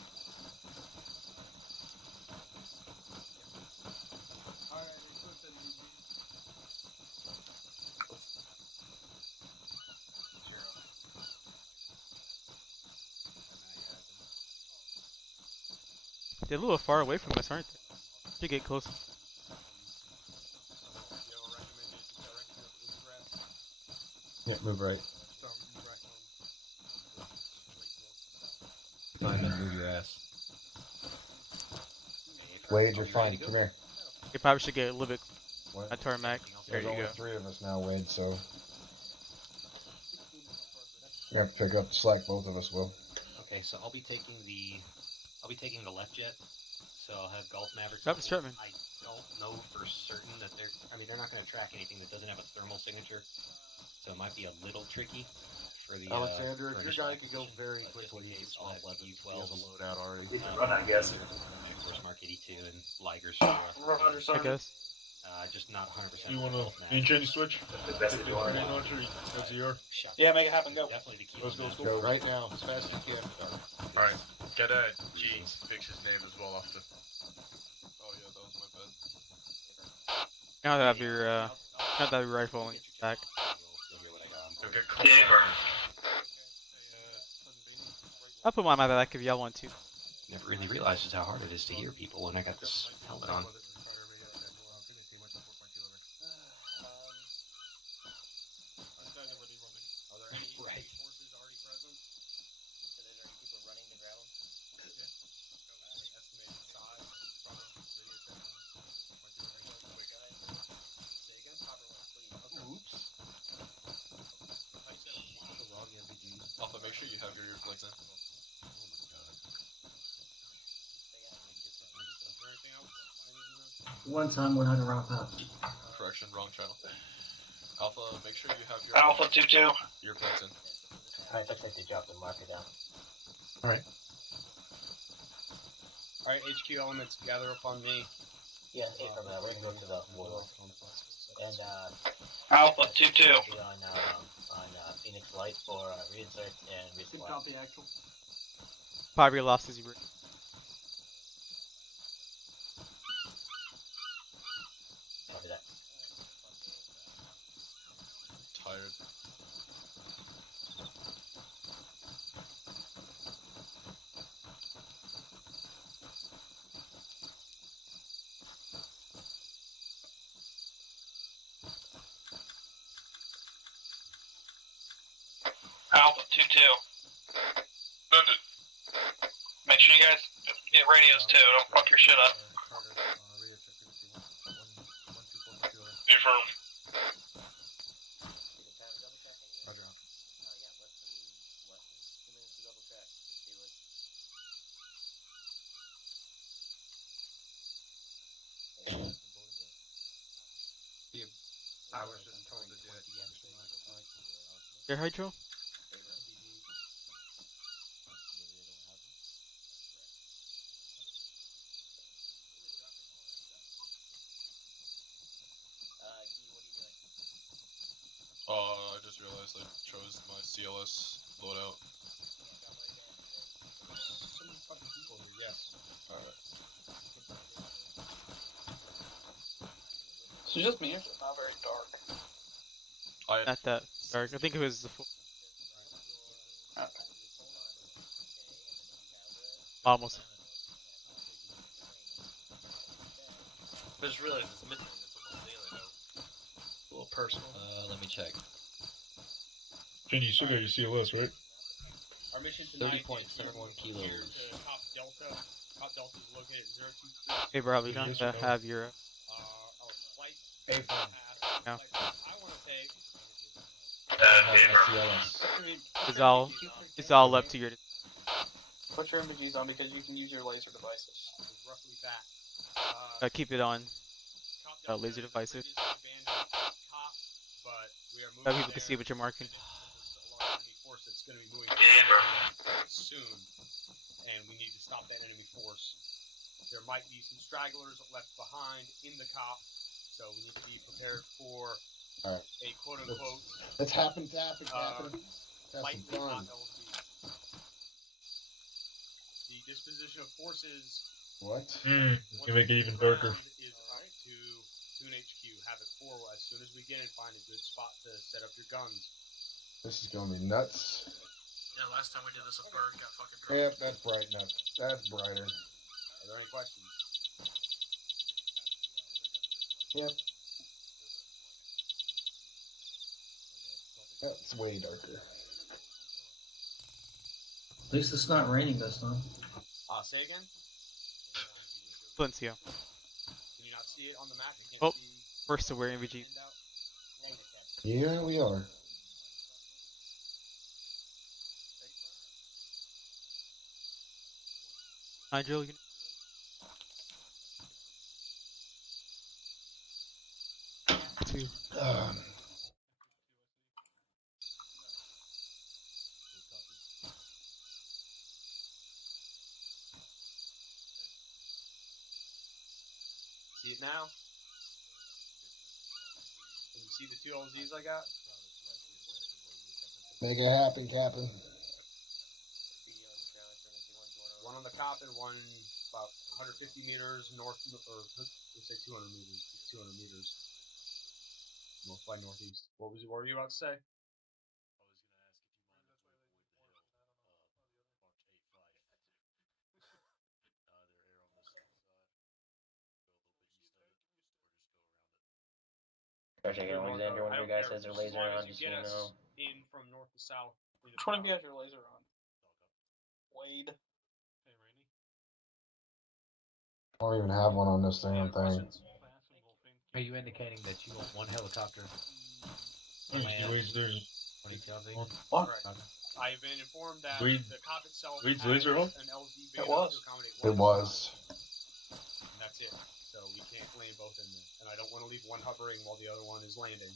They're a little far away from us, aren't they? Should get close. Yeah, move right. Fine, then move your ass. Wade, you're fine. Come here. You probably should get a little bit What? at tarmac. There There's you only go. 3 of us now, Wade, so. You have to pick up the slack, both of us will. Okay, so I'll be taking the left jet. So I'll have Gulf Mavericks. Yep, Stratman. I don't know for certain that they're not going to track anything that doesn't have a thermal signature. So it might be a little tricky for the Alexander, for if your initial guy could go acquisition, very but just in quickly, case, I'll have he has U12s. a loadout already. Run, I guess. Of course, Mark 82 and Ligers. For, Roger, I Sergeant. guess. just not 100%. You wanna Gulf Mavericks. in-chain switch? The best Take they the do. grenade launcher, that's a yard. Shot. Yeah, make it happen, go. Definitely the key. Let's on go, that. Go right now, as fast as you can. Alright, get G, fix his name as well after. Oh yeah, that was my bad. Now that I have your now that I have your rifle in back. Go get Yeah. I'll put mine in my back if y'all want to. Never really realized just how hard it is to hear people when I got this helmet on. Right. Alpha, make sure you have your earplugs in. One time, 100 round pop. Correction, wrong channel. Alpha, make sure you have your Alpha 2-2. earplugs in. Alright, looks like they dropped the marker down. Alright, HQ elements, gather up on me. Yeah, from we're gonna go to the wall. And Alpha 2-2. be on Phoenix Light for reinsert and resupply. copy, actual. Probably lost his route. Copy that. Tired. off of 2-2. Make sure you guys get radios too. Don't fuck your shit up. Affirm. I was just told to do it. Your hydro? I just realized I chose my CLS loadout. So many fucking people here, yes. Alright. So just me, it's not very dark. Not that dark. I think it was the full. Okay. Almost. I just realized it's midnight. It's almost daylight out. A little personal. Let me check. Finn, you still got your CLS, right? Our mission tonight 30.71 kilos. here to Cop Delta. Cop Delta is located at 023. Hey, bro, we don't have to have your. Our flight Affirm. No. I want to take. It's all up to your. Put your MGs on because you can use your laser devices. Roughly that. Keep it on. Laser devices. So people can see what you're marking. Force that's going to be moving soon, and we need to stop that enemy force. There might be some stragglers left behind in the cop, so we need to be prepared for a quote-unquote. It's happened. That's lightly done. hot LZ. The disposition of forces. What? You make it even darker. Is up to Toon HQ. Have it for as soon as we get in, find a good spot to set up your guns. This is gonna be nuts. Yeah, last time we did this, a bird got fucking dropped. Yep, that's bright enough. That's brighter. Are there any questions? Yep. That's way darker. At least it's not raining this time. Say again? Valencia. Can you not see it on the map? You can't Oh, see first to wear MVG. Yeah, we are. Hydro, you two. See it now? Can you see the two LZs I got? Make it happen, Captain. One on the cop and one about 150 meters north, or let's say 200 meters. 200 meters. North by northeast. What were you about to say? Alexander, one of your guys has their laser on, just so you know. In from north to south. Which one of you has your laser on? Wade. I don't even have one on this damn thing. Are you indicating that you want one helicopter? What? I've been informed that the cop itself has laser on? an LZ big It enough was. to accommodate It one. was. And that's it. So we can't land both in there. And I don't want to leave one hovering while the other one is landing.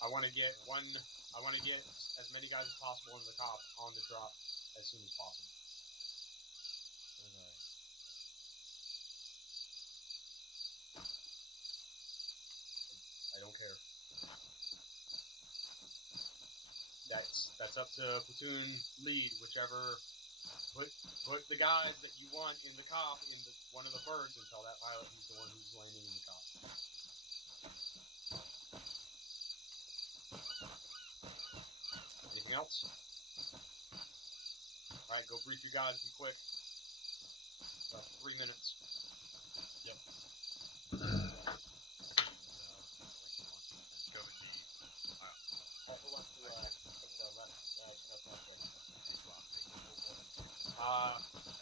I want to get as many guys as possible in the cop on the drop as soon as possible. I don't care. That's up to platoon lead, whichever. Put the guys that you want in the cop in one of the birds and tell that pilot he's the one who's landing in the cop. Anything else? Alright, go brief your guys, be quick. About 3 minutes. Yep.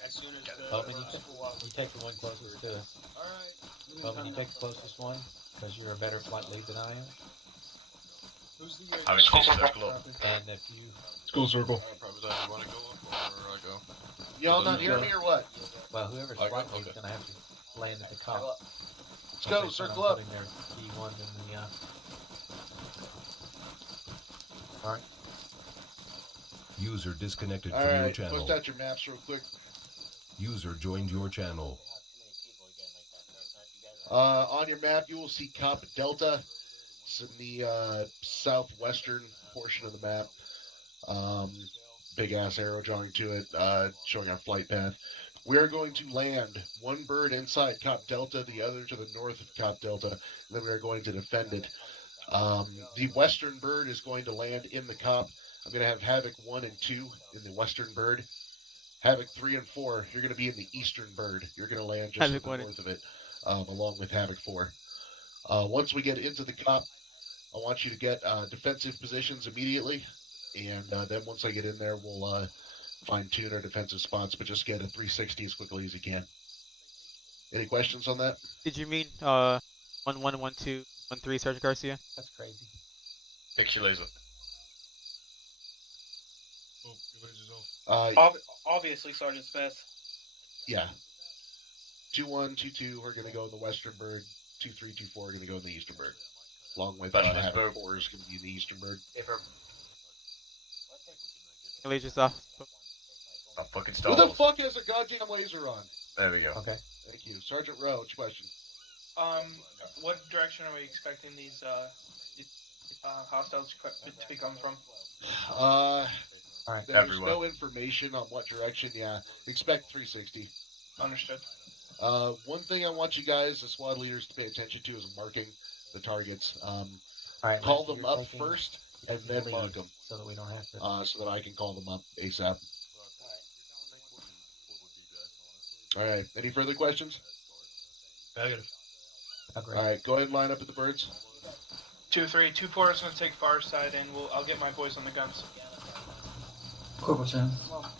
As soon as the Bowman, school you take the one closest to us. Alright. Bowman, you take the closest one, because you're a better flight lead than I am. Who's the I would circle up. And if you... School circle. Want to go up or I go? Y'all not hear me or what? Well, whoever's I flight got- lead is going to have to land at the cop. Let's go, circle up. Putting their P1s in the... Alright. User disconnected from your Alright, channel. post out your maps real quick. User joined your channel. On your map, you will see Cop Delta. It's in the southwestern portion of the map. Big ass arrow drawing to it, showing our flight path. We are going to land one bird inside Cop Delta, the other to the north of Cop Delta, and then we are going to defend it. The western bird is going to land in the Cop. I'm going to have Havoc 1 and 2 in the western bird. Havoc 3 and 4, you're going to be in the eastern bird. You're going to land just to the north of it, along with Havoc 4. Once we get into the Cop, I want you to get defensive positions immediately, and then once I get in there, we'll fine-tune our defensive spots, but just get a 360 as quickly as you can. Any questions on that? Did you mean 1-1, 1-2, 1-3, Sergeant Garcia? That's crazy. Fix your laser. Oh, your laser's off. Obviously, Sergeant Smith. Yeah. 2-1, 2-2 are going to go in the western bird. 2-3, 2-4 are going to go in the eastern bird. Along with Havoc 4 is going to be in the eastern bird. Lasers off. I'm fucking Who the fuck has a goddamn laser on? There we go. Okay. Thank you. Sergeant Rowe, what's your question? What direction are we expecting these hostiles to be coming from? There's Everywhere. no information on what direction. Yeah, expect 360. Understood. One thing I want you guys, the squad leaders, to pay attention to is marking the targets. Alright, Call Lance, them you're up taking- first you're and taking then the mark lead, them, so that we don't have to... so that I can call them up ASAP. All right. Any further questions? Negative. All right. Go ahead and line up at the birds. 2-3, 2-4 is going to take far side, and I'll get my boys on the guns. Corporal Sam.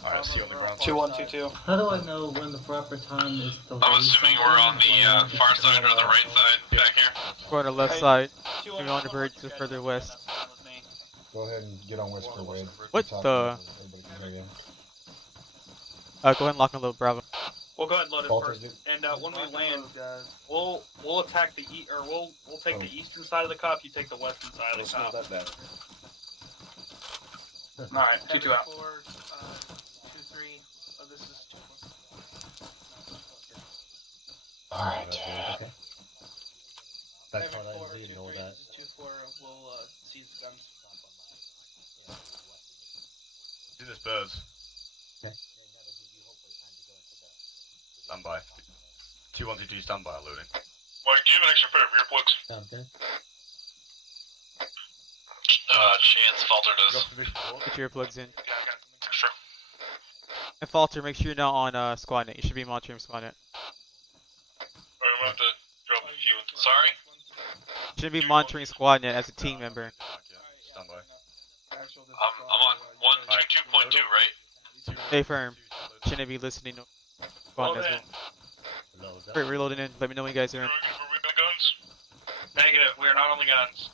Alright, see you on the ground. 2-1, 2-2. How do I know when the proper time is to I'm assuming we're on the far side or the right side back here. We're on the left side. Moving on the bird to further west. Go ahead and get on Whisper Wade. What the? Go ahead and lock and load Bravo. We'll go ahead and load it Falter, first, and when we land, we'll attack the we'll take the eastern side of the cop. You take the western side of the cop. Not that bad. All right, 2-2 out. 2-3. Oh, this is. All right. Okay. That's Heaven what 4, I didn't ignore 2-3, that. 2-4 will seize the guns. Do this birds. Okay. Stand by. 2-1-2-2, stand by, loading. Mike, do you have an extra pair of earplugs? Sounds good. Chance Falter does. Get your plugs in. Yeah, I got extra. And Falter, make sure you're not on squad net. You should be monitoring squad net. Or I'm gonna have to drop a few. Sorry? You shouldn't be monitoring squad net as a team member. Stand by. I'm on 122.2, right? Stay firm. Shouldn't be listening to squad net as well. Alright, reloading in. Let me know when you guys are in. Are we on the guns? Negative, we are not on the guns.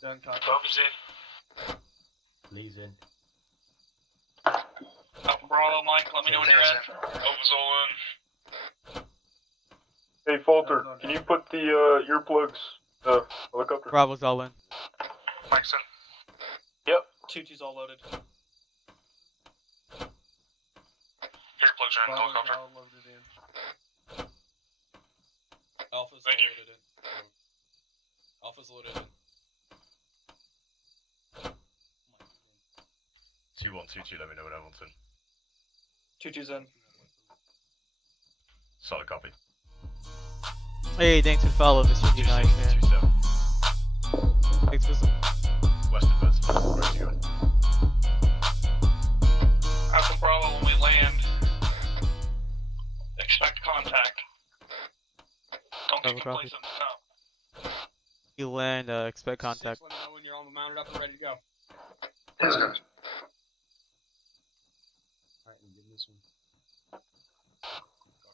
Done, copy. Bob's in. Lee's in. Alpha Bravo, Mike, let me know when you're in. Alpha's all in. Hey, Falter, can you put the earplugs, helicopter? Bravo's all in. Mike's in. Yep. 2-2's all loaded. Earplugs are in helicopter. All loaded in. Alpha's Thank you. loaded in. Alpha's loaded in. 2-1-2-2, let me know when everyone's in. 2-2's in. Solid copy. Hey, thanks for following, Mr. D9, man. 2-7. Thanks for some. Western birds, ready to go. Alpha Bravo, when we land, expect contact. Don't get Bravo, copy. complacent. No. You land, expect contact. Let me know when you're all mounted up and ready to go. Yes, sir. Alright, and give this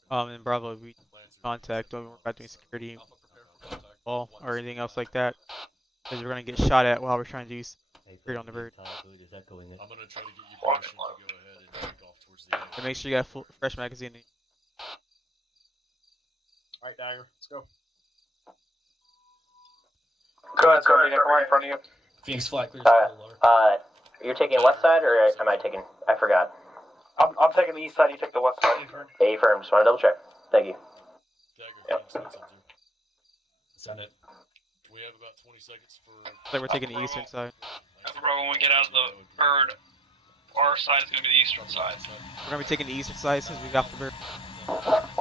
one. And Bravo, we contact. Don't worry about doing security wall or anything else like that, because we're gonna get shot at while we're trying to do security on the bird. I'm gonna try to get you permission to go ahead and take off towards the end. And make sure you got full, fresh magazine. Alright, Dagger, let's go. Go ahead, sir. Right in front of you. Phoenix flight clears. You're taking west side, or am I taking? I forgot. I'm taking the east side. You take the west side. Affirm. Just want to double check. Thank you. Send it. We have about 20 seconds for. Like we're taking the eastern side. Alpha Bravo, when we get out of the bird, our side is going to be the eastern side. We're gonna be taking the eastern side since we got the bird.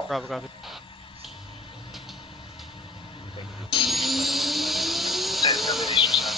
Bravo, copy. It's going to be the eastern side.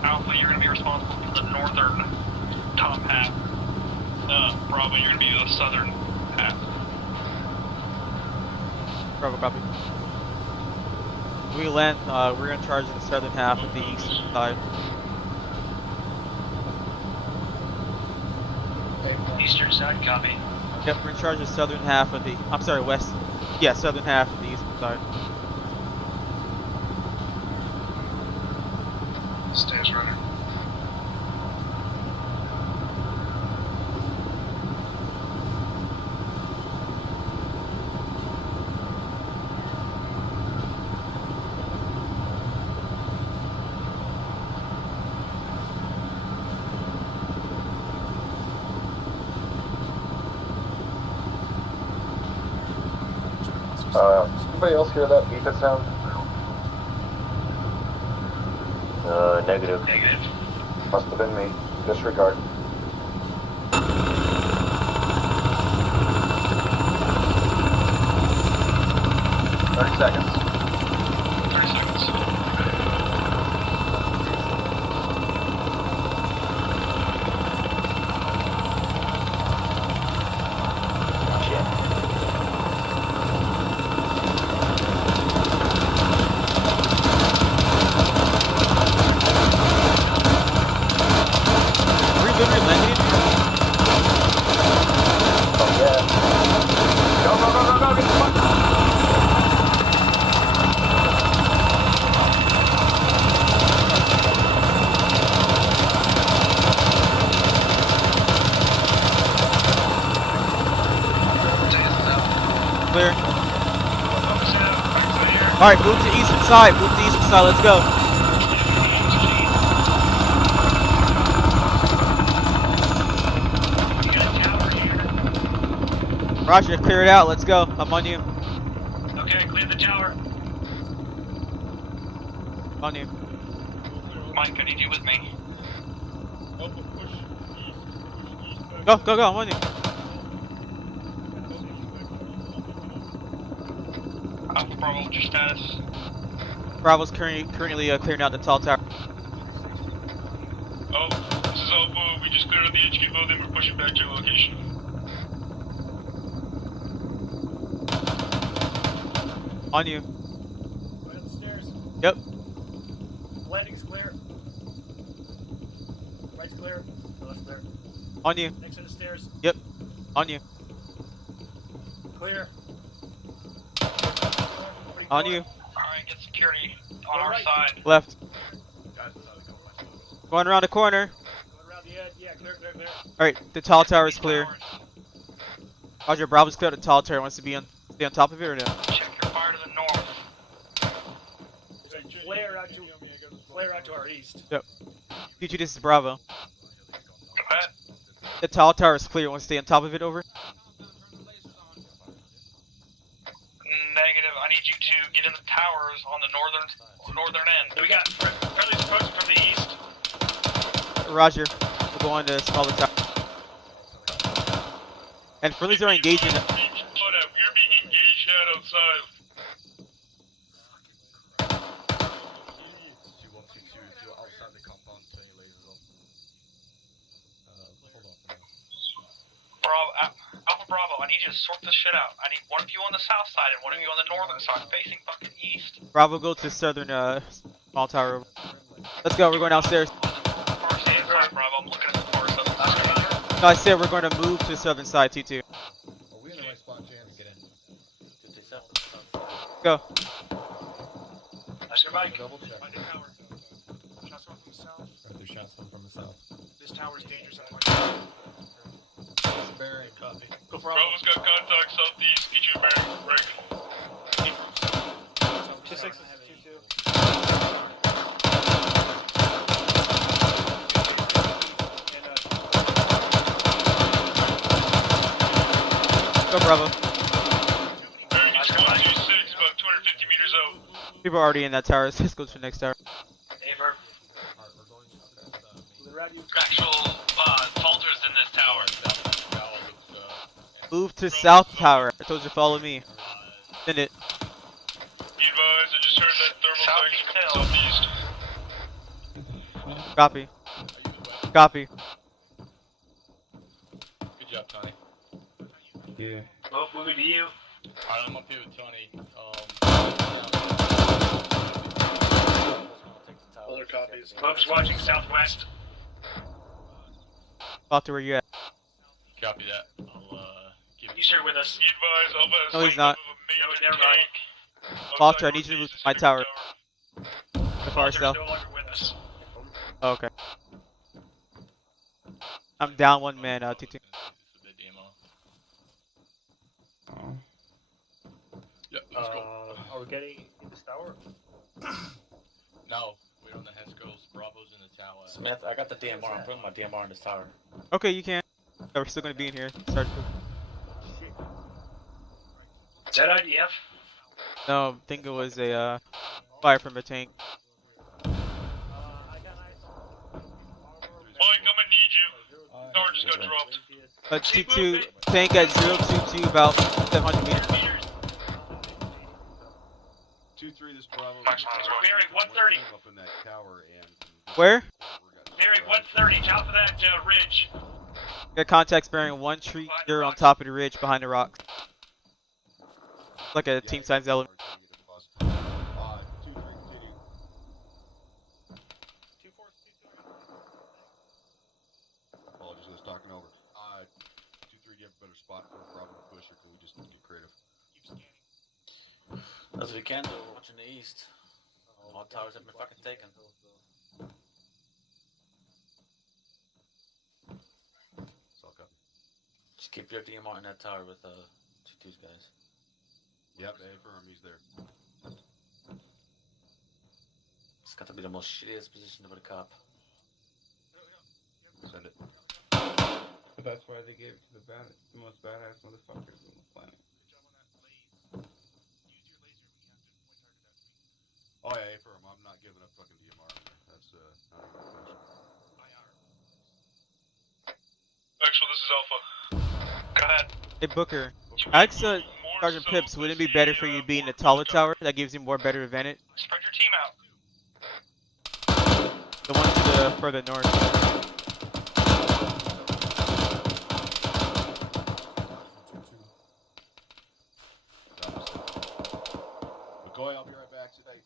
Alpha, you're going to be responsible for the northern top half. Bravo, you're going to be the southern half. Bravo, copy. We land, we're in charge of the southern half of the eastern side. Eastern side, copy. Yep, we're in charge of the southern half of the, I'm sorry, west, yeah, southern half of the eastern side. Stairs running. Anybody else hear that beeping sound? Negative. Negative. Must have been me. Disregard. Seconds. clear. Alright, move to eastern side. Move to eastern side. Let's go. Roger, clear it out. Let's go. I'm on you. Okay, clear the tower. On you. Mike, I need you with me. Go, go, go. I'm on you. Alpha Bravo, what's your status? Bravo's currently clearing out the tall tower. Oh, this is Alpha. We just cleared out the HQ building. We're pushing back to your location. On you. Right up the stairs. Yep. Landing's clear. Right's clear. Left's clear. On you. Next set of stairs. Yep. On you. Clear. On you. Alright, get security on our side. Left. Going around the corner. Going around the edge. Yeah, clear, clear, clear. Alright, the tall tower is clear. Roger, Bravo's clear. The tall tower wants to be stay on top of it or no? Check your fire to the north. There's a flare out to our east. Yep. Future, this is Bravo. Bet. The tall tower is clear. Want to stay on top of it, over? Negative. I need you to get in the towers on the northern end. We got friendly approaching from the east. Roger. We'll go on to the smaller tower. And friendlies are engaging. You're being engaged out outside. Alpha Bravo, I need you to sort this shit out. I need one of you on the south side and one of you on the northern side facing fucking east. Bravo, go to southern small tower. Let's go. We're going downstairs. Far southern side, Bravo. I'm looking at the far southern side. No, I said we're going to move to the southern side, T2. Are we in the right spot, Chance? Get in. Go. That's your bike. Double check. Find the tower. Shots from the south. There's shots coming from the south. This tower's dangerous. Bearing, copy. Go for Bravo's got contact southeast. Get you a bearing. Break. 2-6 2-2. Go, Bravo. Bearing is 126, about 250 meters out. People are already in that tower. Let's go to the next tower. Aver. Actual falters in this tower. Move to south tower. I told you to follow me. Send it. Be advised, I just heard that thermal signals from southeast. Copy. Copy. Good job, Tony. Yeah. Oh, moving to you. Alright, I'm up here with Tony. Other copies. Folks watching southwest. Off to where you at. Copy that. I'll give You sure with us? Be advised, Alpha has No, he's not. No, never mind. Foster, I need you to move to my tower. The far Falter's south. no longer with us. Oh, okay. I'm down one man, T2. Yep, let's go. Are we getting in this tower? No, we're on the Hescos. Bravo's in the tower. Smith, I got the DMR. I'm putting my DMR in this tower. Okay, you can. Oh, we're still gonna be in here. Start. Is that IDF? No, I think it was a fire from a tank. Mike, I'm gonna need you. Tower just got dropped. T2 tank at 022, about 700 meters. 2-3, this Bravo. Bearing 130. Up in that tower and. Where? Bearing 130, top of that ridge. Got contacts bearing 1 tree here on top of the ridge behind the rocks. Like a team size element. Apologies, I was talking over. 2-3, do you have a better spot for Bravo to push, or can we just do creative? As we can do, watching the east. All towers have been fucking taken. Just keep your DMR in that tower with 2-2's guys. Yep, affirm, he's there. It's got to be the most shittiest position to put a cop. Send it. But that's why they gave it to the most badass motherfuckers on the planet. Oh yeah, affirm. I'm not giving up fucking DMR. That's not even a question. Actually, this is Alpha. Go ahead. Hey Booker, ask Sergeant Pips, would it be better for you to be in the taller tower? That gives you more better advantage. Spread your team out. The one to the further north. McCoy, I'll be right back today.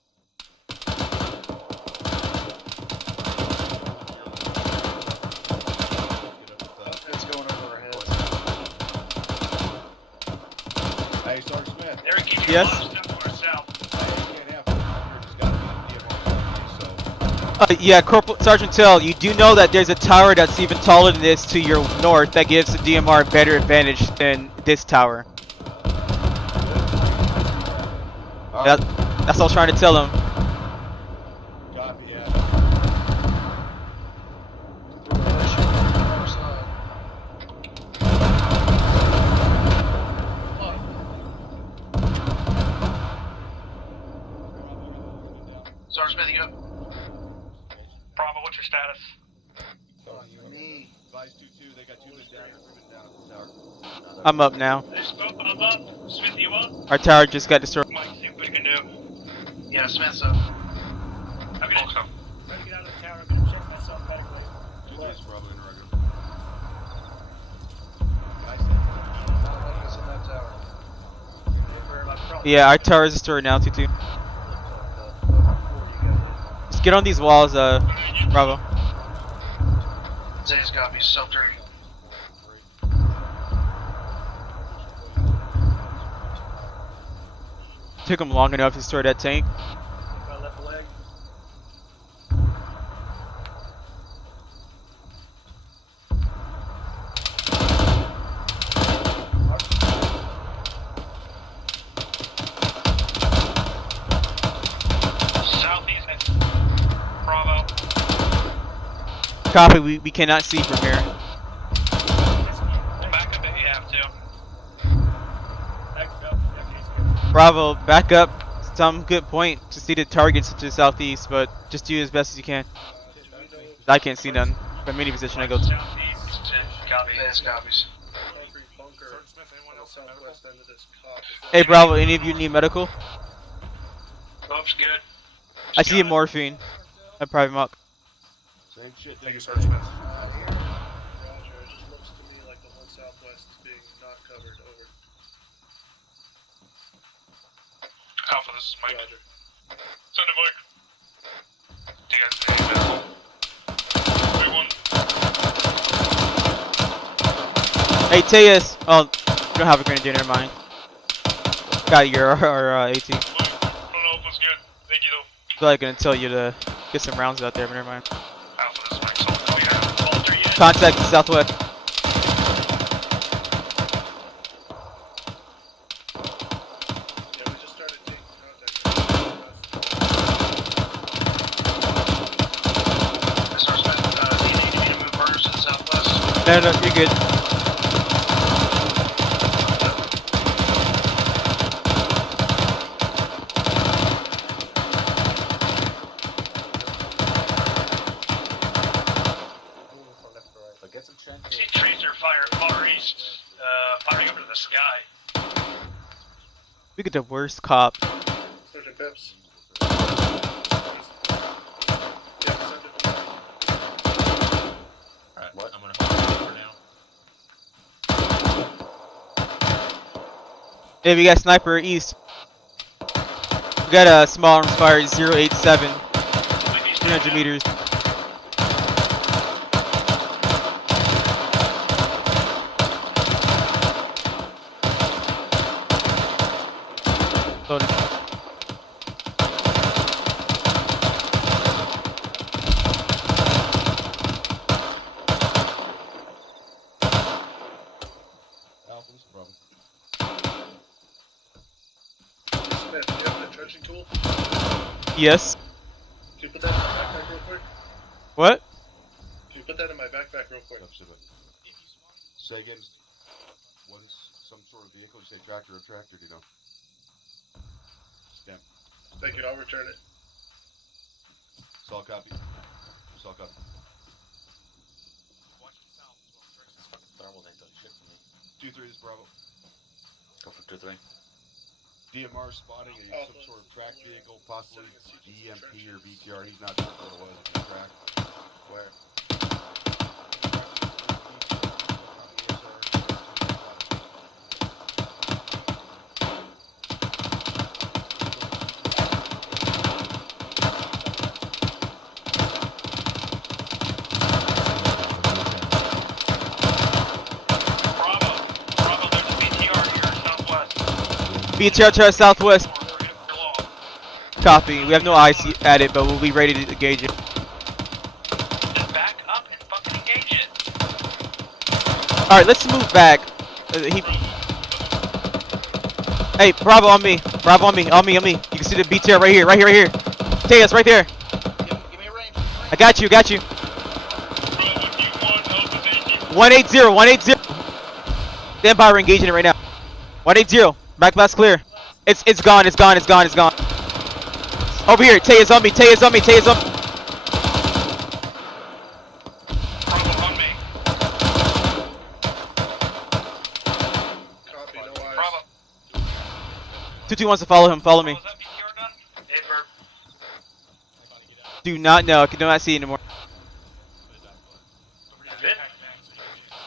It's going over our heads. Hey, Sergeant Smith. Eric, keep Yes? your step to our south. Yeah, Corporal Sergeant Tell, you do know that there's a tower that's even taller than this to your north that gives the DMR a better advantage than this tower. That's all I was trying to tell him. Copy, yeah. Sergeant Smith, you up? Bravo, what's your status? Me. Advise 2-2, they got 2 men down here, 3 men down at the tower. I'm up now. I'm up. Smith, you up? Our tower just got destroyed. Mike, see what we can do. Yeah, Smith's up. Have a good day. Trying to get out of the tower. I'm gonna check myself medically. 2-3's probably in the regular. Yeah, our tower is destroyed now, 2-2. Just get on these walls, Bravo. Zay's copy, self-dirty. Took him long enough to destroy that tank. My left leg. Southeast. Bravo. Copy, we cannot see from here. Back up if you have to. Bravo, back up. Some good point to see the targets to the southeast, but just do as best as you can. I can't see none from any position I go to. Copy. Yes, copies. Hey, Bravo, any of you need medical? Oops, good. I see a morphine. A private muck. Same shit. Thank you, Sergeant Smith. Roger, it just looks to me like the whole southwest is being not covered. Over. Alpha, this is Mike. Roger. Send it, Mike. Do you guys need any medical? Big one. Hey, Tejas. Oh, you don't have a grenadier, never mind. Got your AT. I don't know if it's good. Thank you, though. I feel like I'm gonna tell you to get some rounds out there, but never mind. Alpha, this is Mike. So, we got a Walter yet? Contact the southwest. Yeah, we just started taking contact. Sergeant Smith, do you need me to move burners to the southwest? No, you're good. See tracer fire far east, firing up to the sky. We get the worst cop. Sergeant Pips. Alright, what? I'm gonna hold it for now. Hey, we got sniper east. We got a small arms fire 087. 300 meters. Loaded. Smith, do you have the trenching tool? Yes. Can you put that in my backpack real quick? What? Can you put that in my backpack real quick? Absolutely. Say again. What's some sort of vehicle? You say tractor or tractor? Do you know? Scan. Thank you. I'll return it. Saw copy. Saw copy. Thermal ain't done shit for me. 2-3 is Bravo. Go for 2-3. DMR spotting some sort of track vehicle, possibly DMP or BTR. He's not sure what it was. If it's track. Where? BTR to our southwest. Copy. We have no eyes at it, but we'll be ready to engage it. Just back up and fucking engage it. Alright, let's move back. Hey, Bravo on me. Bravo on me. On me. You can see the BTR right here. Right here. Tejas, right there. Give me a range. I got you. 180. Stand by, we're engaging it right now. 180. Back blast clear. It's gone. Over here. Tejas on me. Bravo on me. Copy, no eyes. Bravo. 2-2 wants to follow him. Follow me. Do not know. I do not see anymore.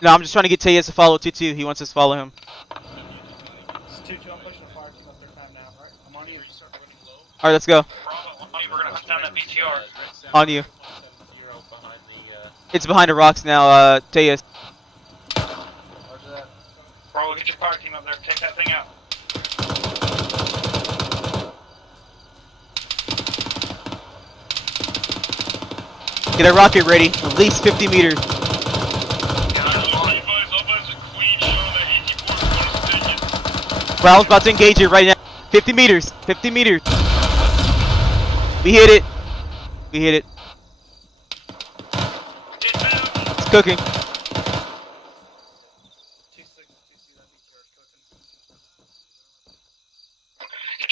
No, I'm just trying to get Tejas to follow 2-2. He wants us to follow him. It's 2-2. I'm pushing the fire team up their time now. Right? I'm on you. Alright, let's go. Bravo, we're gonna hunt down that BTR. On you. It's behind the rocks now, Tejas. Bravo, get your fire team up there. Take that thing out. Get a rocket ready. At least 50 meters. Bravo's about to engage it right now. 50 meters. We hit it. It's cooking. Get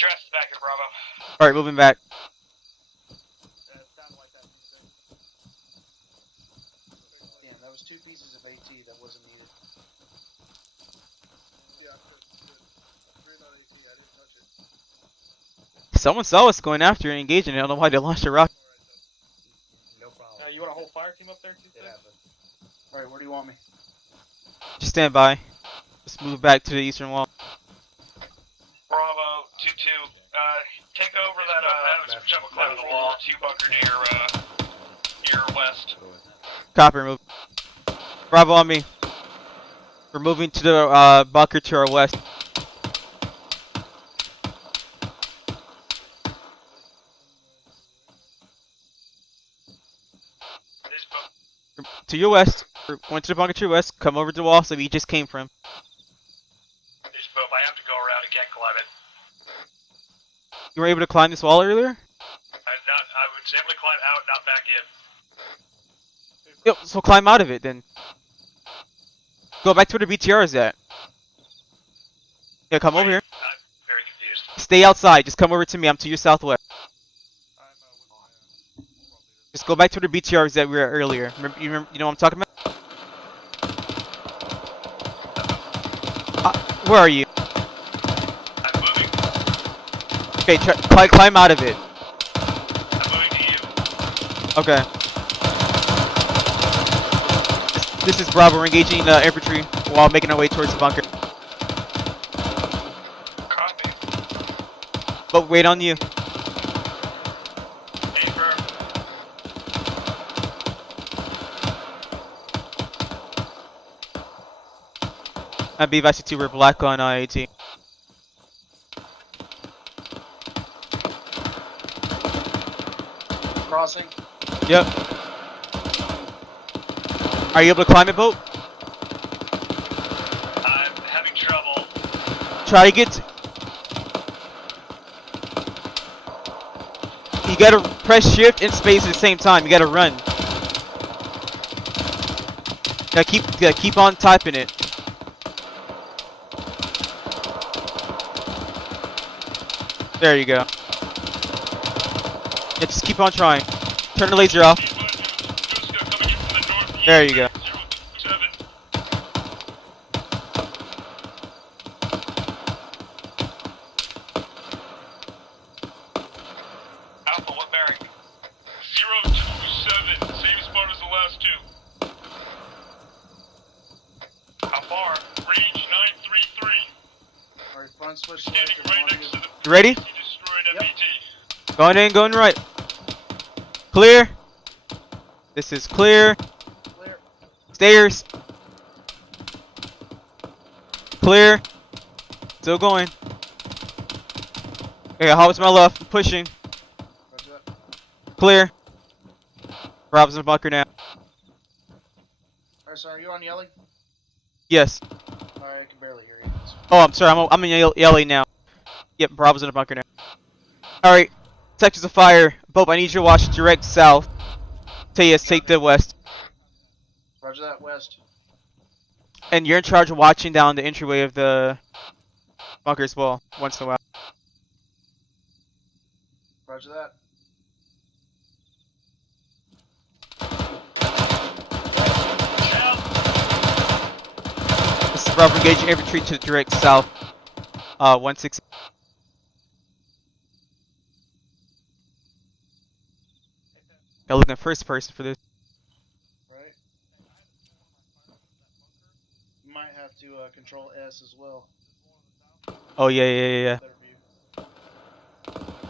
your asses back here, Bravo. Alright, moving back. Damn, that was 2 pieces of AT that wasn't needed. Yeah, good. 3 not AT. I didn't touch it. Someone saw us going after and engaging it. I don't know why they launched a rocket. No problem. You want a whole fire team up there too? Yeah. Alright, where do you want me? Just stand by. Let's move back to the eastern wall. Bravo, 2-2. Take over that, jump climb the wall, 2 bunker near west. Copy, move. Bravo on me. We're moving to the bunker to our west. To your west. We're going to the bunker to your west. Come over to the wall so we just came from. There's both. I have to go around. I can't climb it. You were able to climb this wall earlier? I was able to climb out, not back in. Yep, so climb out of it then. Go back to where the BTR is at. Yeah, come over here. I'm very confused. Stay outside. Just come over to me. I'm to your southwest. Just go back to where the BTR is that we were at earlier. You know what I'm talking about? Where are you? I'm moving. Okay, climb out of it. I'm moving to you. Okay. This is Bravo. We're engaging infantry while making our way towards the bunker. Copy. But wait on you. I believe I see 2 were black on 18. Crossing. Yep. Are you able to climb it, boat? I'm having trouble. Try to get. You gotta press shift and space at the same time. You gotta run. Gotta keep on typing it. There you go. Yeah, just keep on trying. Turn the laser off. There you go. Alpha, what bearing? 027, same spot as the last two. How far? Range 933. Alright, front switch. Standing right next to the You ready? destroyed MBT. Going in, going right. Clear. This is clear. Clear. Stairs. Clear. Still going. Okay, Hobbit's my left. I'm pushing. Clear. Rob's in the bunker now. Alright, so are you on Yelly? Yes. Alright, I can barely hear you. Oh, I'm sorry. I'm in LA now. Yep, Bravo's in the bunker now. Alright. Sectors of fire. Bob, I need you to watch direct south. Yes, take the west. Roger that, west. And you're in charge of watching down the entryway of the bunker as well, once in a while. Roger that. This is Bravo engaging infantry to the direct south. 16. Gotta look in first person for this. Right. You might have to control S as well. Oh yeah.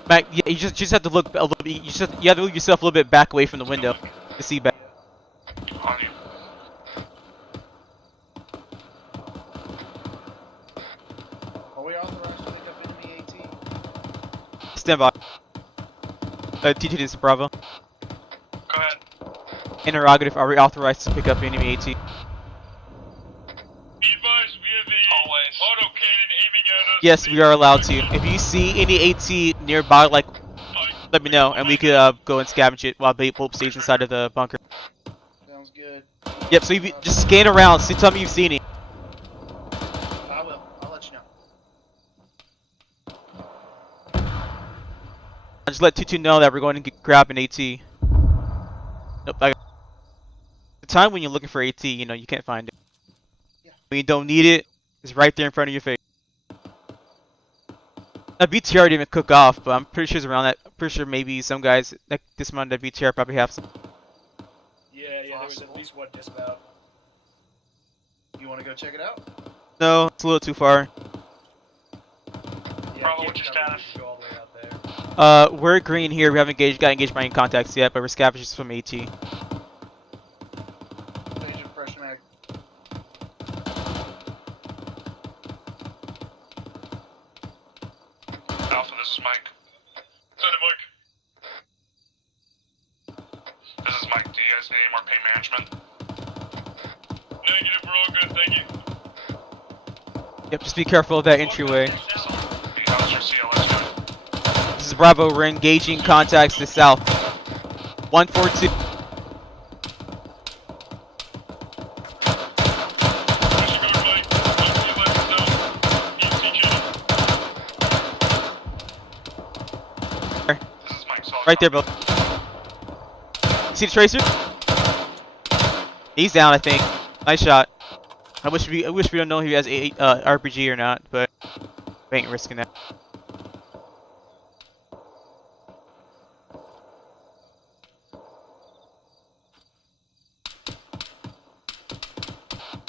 Mac, yeah, you just have to look a little bit. You have to move yourself a little bit back away from the window to see back. On you. Are we authorized to pick up enemy AT? Stand by. T2 this is Bravo. Go ahead. Interrogative, are we authorized to pick up enemy AT? Be advised, we have a autocannon aiming at us. Yes, we are allowed to. If you see any AT nearby, like, let me know, and we could go and scavenge it while Bob stays inside of the bunker. Sounds good. Yep, so you just scan around, see, tell me you've seen it. I will. I'll let you know. I'll just let 2-2 know that we're going to grab an AT. Nope, the time when you're looking for AT, you know, you can't find it. Yeah. When you don't need it, it's right there in front of your face. Now, BTR didn't even cook off, but I'm pretty sure it's around that. I'm pretty sure maybe some guys, like this amount of BTR probably have some. Yeah, there was at least one dismount. You want to go check it out? No, it's a little too far. Yeah, Bravo, what's your status? Go all the way out there. We're green here. We haven't got engaged by any contacts yet, but we're scavengers from AT. Change of fresh mag. Alpha, this is Mike. Send it, Mike. This is Mike. Do you guys need any more pain management? Negative, we're all good, thank you. Yep, just be careful of that entryway. How's your CLS doing? This is Bravo. We're engaging contacts to south. 142. Right there, Bill. See the tracer? He's down, I think. Nice shot. I wish we don't know if he has a RPG or not, but we ain't risking that.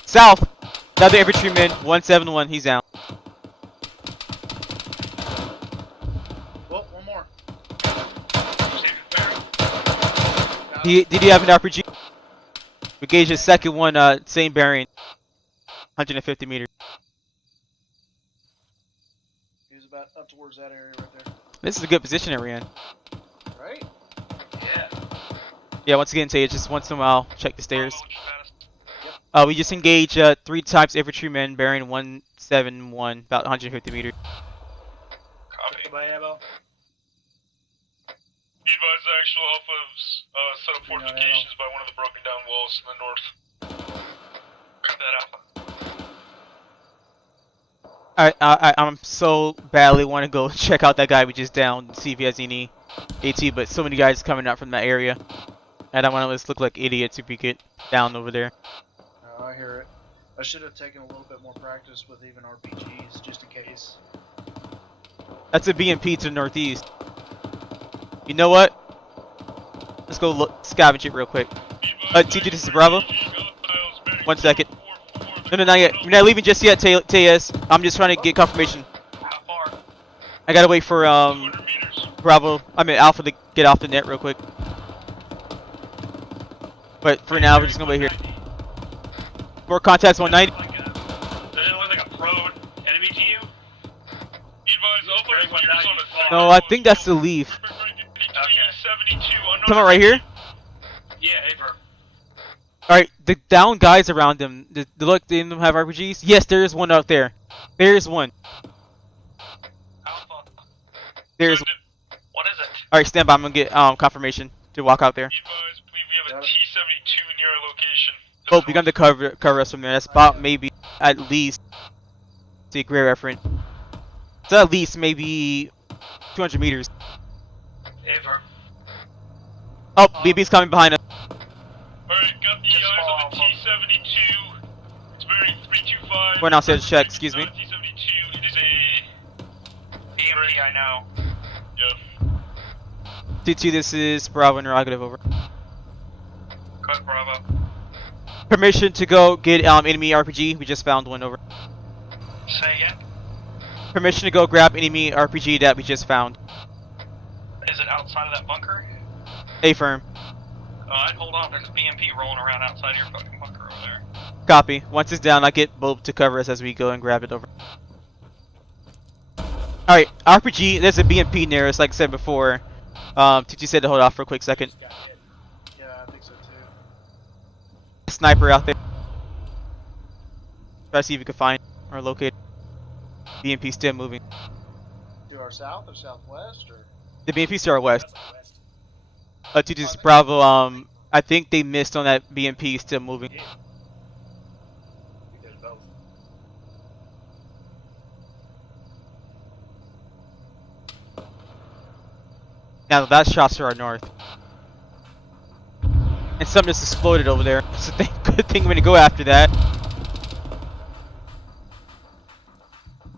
South. Another infantryman. 171. He's down. Well, one more. Did he have an RPG? We gauge his second one, same bearing. 150 meters. He was about up towards that area right there. This is a good position that we're in. Right? Yeah. Yeah, once again, say just once in a while, check the stairs. We just engage 3 types infantrymen bearing 171, about 150 meters. Copy. My ammo. advise actual Alpha's set up fortifications by one of the broken down walls in the north. Copy that, Alpha. I'm so badly want to go check out that guy we just downed and see if he has any AT, but so many guys coming out from that area. I don't want to just look like idiots if we get down over there. I hear it. I should have taken a little bit more practice with even RPGs, just in case. That's a BMP to the northeast. You know what? Let's go look, scavenge it real quick. TJ, this is Bravo. 1 second. No, not yet. We're not leaving just yet, TS. I'm just trying to get confirmation. I gotta wait for Bravo. I mean Alpha to get off the net real quick. But for now, we're just gonna wait here. More contacts 190. Does it look like a prone enemy to you? No, I think that's the Leaf. Okay. Someone right here? Yeah, Aver. Alright, the down guys around them. Look, they don't have RPGs? Yes, there is one out there. There is one. Alpha. There's. What is it? Alright, stand by. I'm gonna get confirmation to walk out there. Believe we have a T-72 near our location. Oh, we got to cover us from there. That's about maybe at least. See, great reference. It's at least maybe 200 meters. Aver. Oh, BB's coming behind us. Alright, got the guys on the T-72. It's bearing 325. We're not here to check, excuse me. T-72, it is a BMP, I know. Yeah. T2, this is Bravo interrogative, over. Go ahead, Bravo. Permission to go get enemy RPG. We just found one, over. Say again? Permission to go grab enemy RPG that we just found. Is it outside of that bunker? Affirm. I'd hold off. There's a BMP rolling around outside your fucking bunker over there. Copy. Once it's down, I get Bob to cover us as we go and grab it, over. Alright, RPG, there's a BMP near us, like I said before. TT said to hold off for a quick second. Yeah, I think so too. Sniper out there. Try to see if we can find or locate. BMP still moving. To our south or southwest, or? The BMP's to our west. TT's Bravo, I think they missed on that BMP still moving. Now that shot's to our north. And something just exploded over there. It's a good thing we're gonna go after that.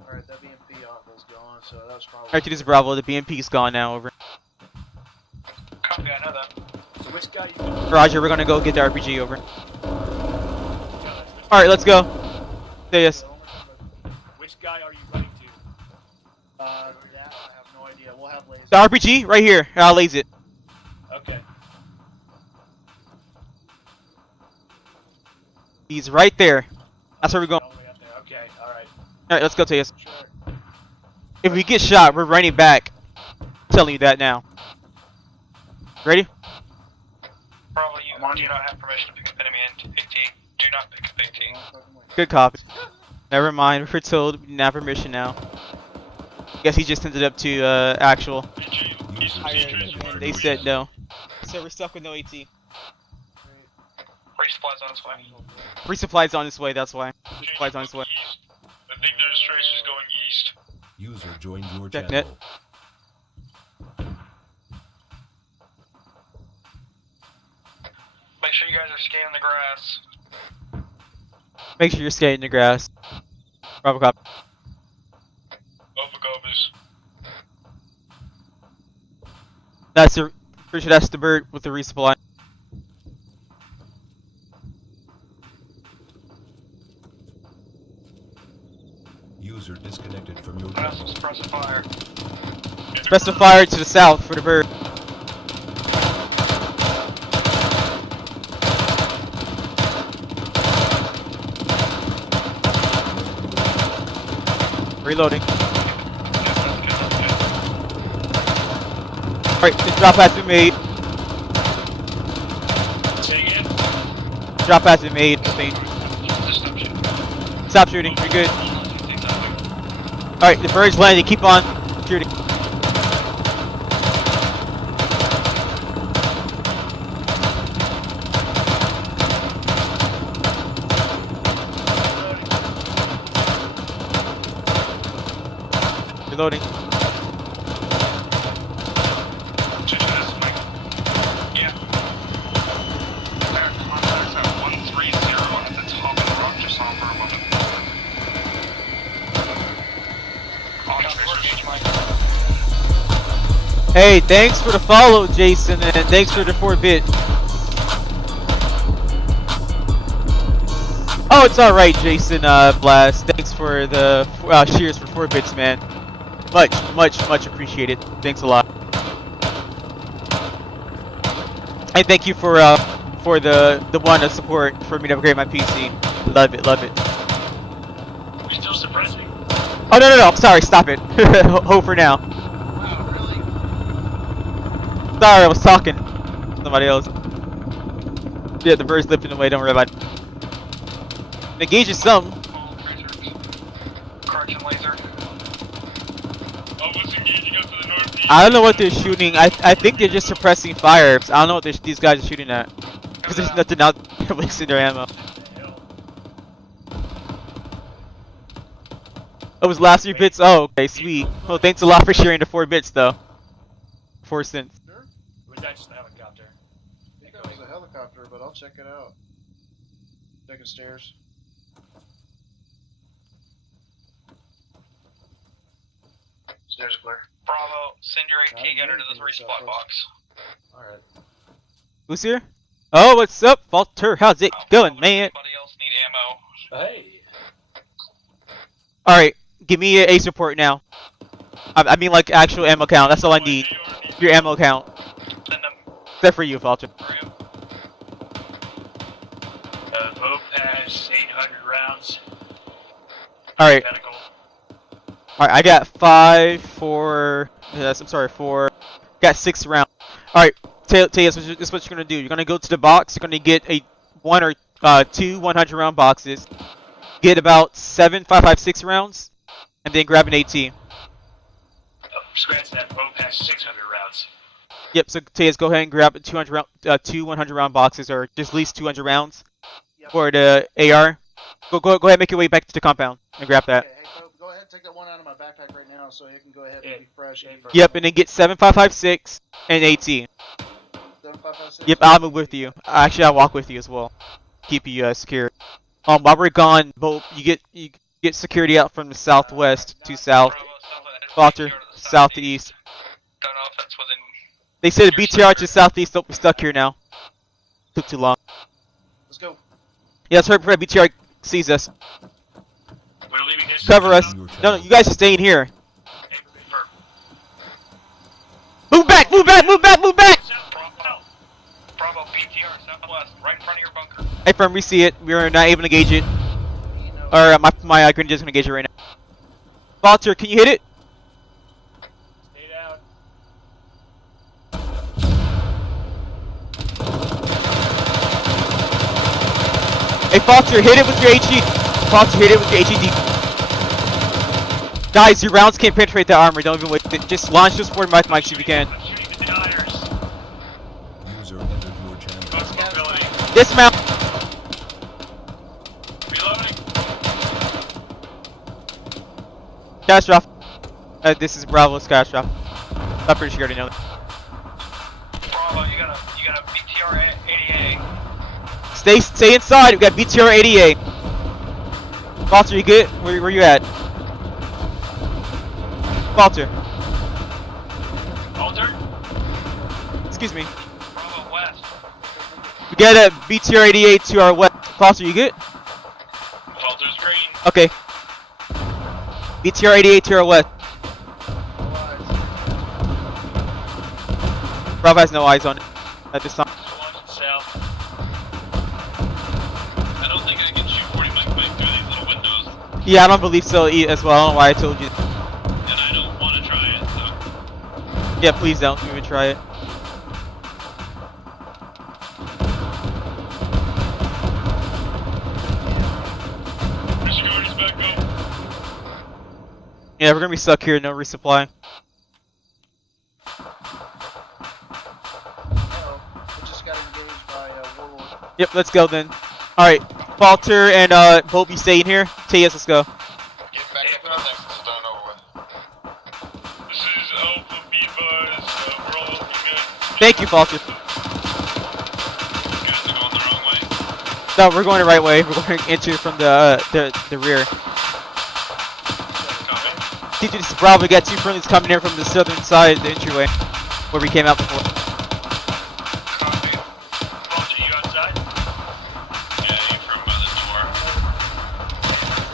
Alright, that BMP was gone, so that was probably. Alright, this is Bravo. The BMP's gone now, over. Copy, I know that. So which guy you Roger, we're gonna go get the RPG, over. Alright, let's go. Say yes. Which guy are you running to? That I have no idea. We'll have lasers. The RPG, right here. I'll laze it. Okay. He's right there. That's where we're going. Okay, alright. Alright, let's go, Tejas. If we get shot, we're running back. I'm telling you that now. Ready? Bravo, you do not have permission to pick up enemy in 18. Do not pick up 18. Good copy. Never mind, we're told we didn't have permission now. Guess he just ended up to actual. And they said no. So we're stuck with no AT. Resupply's on its way. Resupply's on its way, that's why. Resupply's on its way. I think there's tracers going east. User joined your Check channel. net. Make sure you guys are scanning the grass. Make sure you're skating the grass. Bravo cop. Alpha copies. That's the. Pretty sure that's the bird with the resupply. User disconnected from your That's channel. suppressive fire. Suppressive fire to the south for the bird. Reloading. Alright, the drop has been made. Say again? Drop has been made. Stop shooting. You're good. Alright, the bird's landing. Keep on shooting. Reloading. Yeah. I got contacts at 130 at the top of the rock just off our weapon. Hey, thanks for the follow, Jason, and thanks for the 4-bit. Oh, it's alright, Jason, Blast. Thanks for the cheers for 4 bits, man. Much appreciated. Thanks a lot. And thank you for the one of support for me to upgrade my PC. Love it. Are you still suppressing? Oh no, I'm sorry. Stop it. Ho for now. Wow, really? Sorry, I was talking. Somebody else. Yeah, the bird's lifting away. Don't worry about it. Engage is something. Correction laser. Oh, what's engaging up to the northeast? I don't know what they're shooting. I think they're just suppressing fire. I don't know what these guys are shooting at. Because there's nothing out wasting their ammo. Oh, was last 3 bits? Oh, okay, sweet. Well, thanks a lot for sharing the 4 bits, though. 4 cents. Or was that just a helicopter? I think that was a helicopter, but I'll check it out. Taking stairs. Stairs clear. Bravo, send your AT gunner to the 3 spot box. Alright. Who's here? Oh, what's up, Walter? How's it going, man? Anybody else need ammo? Hey. Alright, give me an ace report now. I mean, like, actual ammo count. That's all I need. Your ammo count. Except for you, Walter. Vote pass, 800 rounds. Alright. Alright, I got 5, 4. Yes, I'm sorry, 4. Got 6 rounds. Alright, tell you this is what you're gonna do. You're gonna go to the box. You're gonna get a 1 or 2 100 round boxes. Get about 7 5.56 rounds, and then grab an AT. Oh, scratch that. Vote pass, 600 rounds. Yep. So Tejas, go ahead and grab 200 round, 2 100 round boxes, or just at least 200 rounds for the AR. Go ahead, and make your way back to the compound and grab that. Okay, hey, go ahead, take that one out of my backpack right now, so you can go ahead and be fresh. Yep, and then get 7 5.56 and AT. 7556. Yep, I'll move with you. Actually, I'll walk with you as well. Keep you secure. While we're gone, you get security out from the southwest to south. Walter, southeast. Don't know if that's within. They said the BTR to southeast. Don't be stuck here now. Took too long. Let's go. Yeah, let's hurry before BTR sees us. We're leaving this. Cover us. No, you guys are staying here. Move back! Move back! Move back! Move back! Bravo, BTR, southwest, right in front of your bunker. Hey, firm, we see it. We're not able to gauge it. Or my grenade is gonna gauge it right now. Walter, can you hit it? Stay down. Hey, Walter, hit it with your HE. Walter, hit it with your HED. Guys, your rounds can't penetrate that armor. Don't even waste it. Just launch those forward mics if you can. User entered your channel. Dismount. Catastrophe. This is Bravo's catastrophe. I'm pretty sure you already know that. Bravo, you got a BTR 88. Stay inside. We got BTR 88. Walter, you good? Where you at? Walter. Walter? Excuse me. Bravo west. We got a BTR 88 to our west. Walter, you good? Walter's green. Okay. BTR 88 to our west. Bravo has no eyes on it at this time. South. I don't think I can shoot 40 mic through these little windows. Yeah, I don't believe so as well. I don't know why I told you. And I don't want to try it, so. Yeah, please don't even try it. Security's back up. Yeah, we're gonna be stuck here. No resupply. Yep, let's go then. Alright, Falter and Bolt, you staying here? Tejas, let's go. Get back up to the Nexus, done over with. Thank you, Falter. No, we're going the right way. We're going to enter from the rear. This Bravo got 2 friendlies coming in from the southern side of the entryway, where we came out before.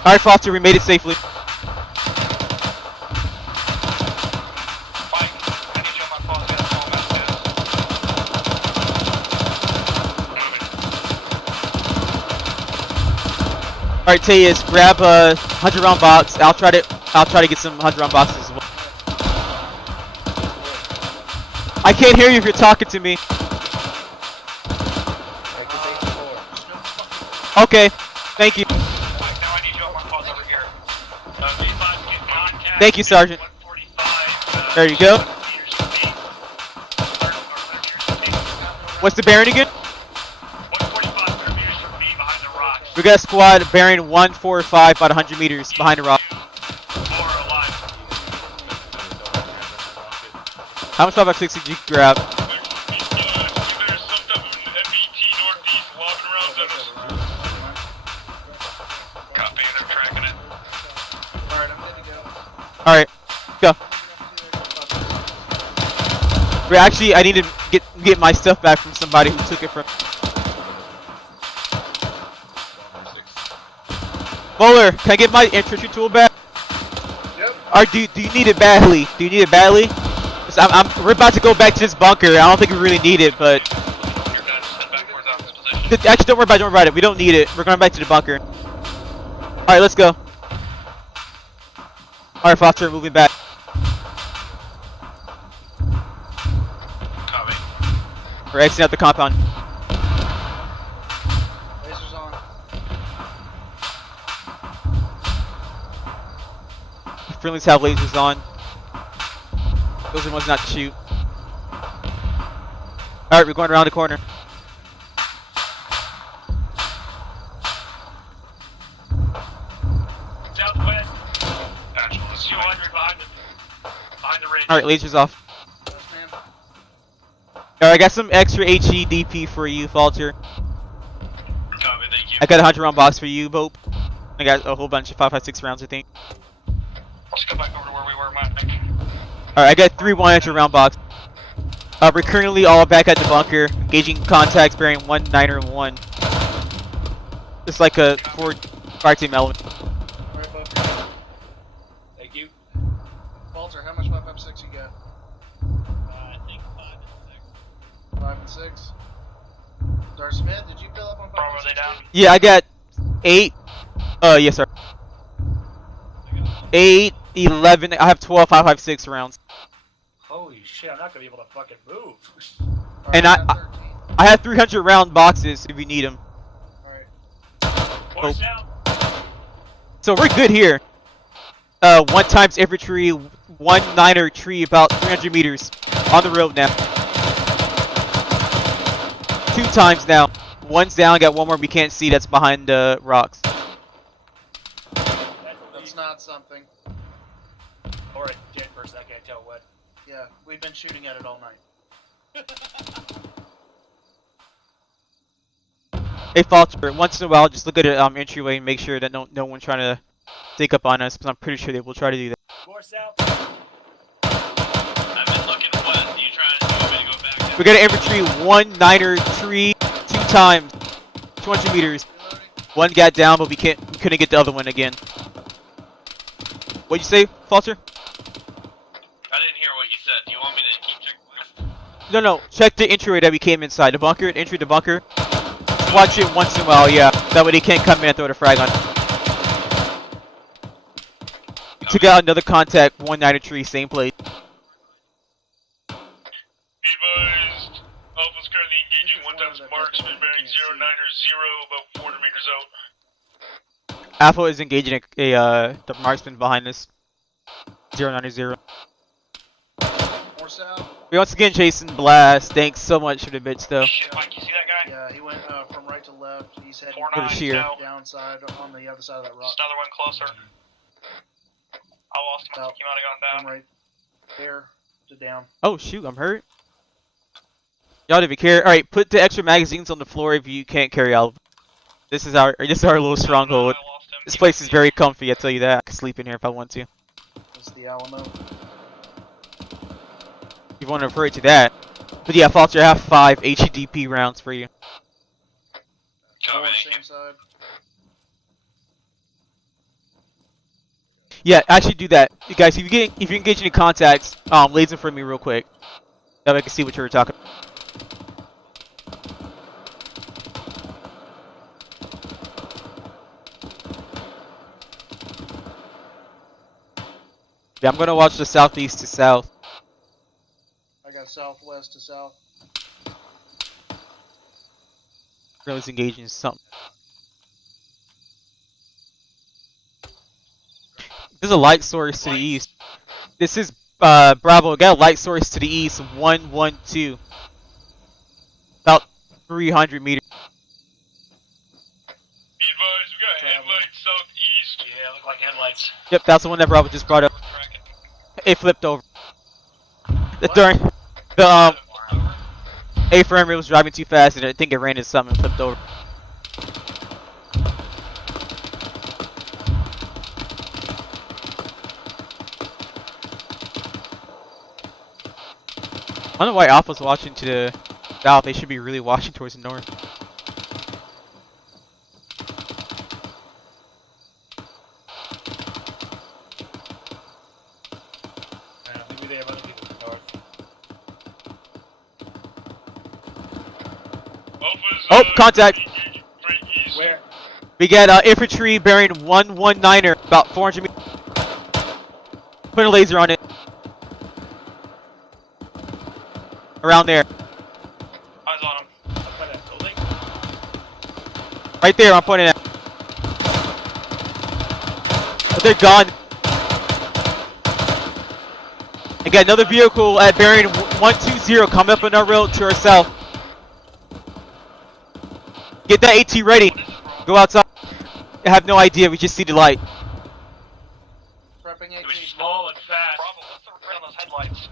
Alright, Foster, we made it safely. Alright, Tejas, grab a 100-round box. I'll try to get some 100-round boxes as well. I can't hear you if you're talking to me. Okay, thank you. Thank you, Sergeant. There you go. What's the bearing again? We got a squad bearing 145 about 100 meters behind the rock. How much 5.56 did you grab? Alright, go. Actually, I need to get my stuff back from somebody who took it from. Bowler, can I get my infantry tool back? Yep. Or do you need it badly? Do you need it badly? We're about to go back to this bunker. I don't think we really need it, but actually, don't worry about it. We don't need it. We're going back to the bunker. All right, let's go. All right, Foster, moving back. Copy. We're exiting out the compound. Lasers on. Friendlies have lasers on. Those are the ones not to shoot. Alright, we're going around the corner. Southwest. 200 behind the ridge. Alright, lasers off. Alright, I got some extra HEDP for you, Falter. Copy, thank you. I got a 100-round box for you, Bope. I got a whole bunch of 5.56 rounds, I think. Let's go back over to where we were, Mike. Alright, I got 3 100-round box. We're currently all back at the bunker, engaging contacts bearing 191. Just like a fire team element. Alright, Buffy. Thank you. Walter, how much 5.56 you got? I think 5 and 6. 5 and 6. Dar Smith, did you fill up on 5 Are they down? Yeah, I got 8. Yes, sir. 8, 11. I have 12 5.56 rounds. Holy shit, I'm not gonna be able to fucking move. And I have 300-round boxes if you need them. Force down. So we're good here. 1 times infantry, 1 9er tree about 300 meters on the road now. 2 times now. 1's down, got 1 more we can't see that's behind the rocks. That's not something. Or a dead person, I can't tell what. Yeah, we've been shooting at it all night. Hey, Falter, once in a while, just look at the entryway and make sure that no one's trying to sneak up on us, because I'm pretty sure they will try to do that. More south. I've been looking west. You trying to want me to go back? We got an infantry, 1 9er tree, 2 times, 200 meters. 1 got down, but we couldn't get the other one again. What'd you say, Falter? I didn't hear what you said. Do you want me to keep checking west? No, check the entryway that we came inside. The bunker, entry to the bunker. Watch it once in a while, yeah. That way they can't come in and throw the frag on. Took out another contact, 1 9er tree, same place. Be advised, Alpha's currently engaging 1 times marksman bearing 090, about 400 meters out. Alpha is engaging the marksman behind us. 090. More south. We once again chasing Blast. Thanks so much for the bit stuff. Shit, Mike, you see that guy? Yeah, he went from right to left. He's heading 4-9 sheer. downside on the other side of that rock. There's another one closer. I lost him. I think he might have gone From down. right there to down. Oh shoot, I'm hurt. Y'all didn't care. All right, put the extra magazines on the floor if you can't carry out. This is our little stronghold. This place is very comfy. I tell you that. I can sleep in here if I want to. This is the Alamo. You want to refer to that? But yeah, Foster, I have 5 HEDP rounds for you. Same side. Yeah, actually do that, you guys. If you engage any contacts, laser for me real quick. That way I can see what you were talking about. Yeah, I'm gonna watch the southeast to south. I got southwest to south. Really engaging something. There's a light source to the east. This is Bravo. Got a light source to the east. 112. About 300 meters. Be advised, we got headlights southeast. Yeah, look like headlights. Yep, that's the one that Bravo just brought up. It flipped over. During the A-frame was driving too fast and I think it ran into something and flipped over. I don't know why Alpha's watching to the south. They should be really watching towards the north. Maybe they have other people in the north. Oh, contact! Where? We got infantry bearing 119er, about 400 meters. Put a laser on it. Around there. Eyes on him. Up by that building? Right there, I'm pointing at. But they're gone. I got another vehicle at bearing 120 coming up on our road to our south. Get that AT ready. Go outside. I have no idea, we just see the light. It was small and fast. Bravo, what's the red on those headlights?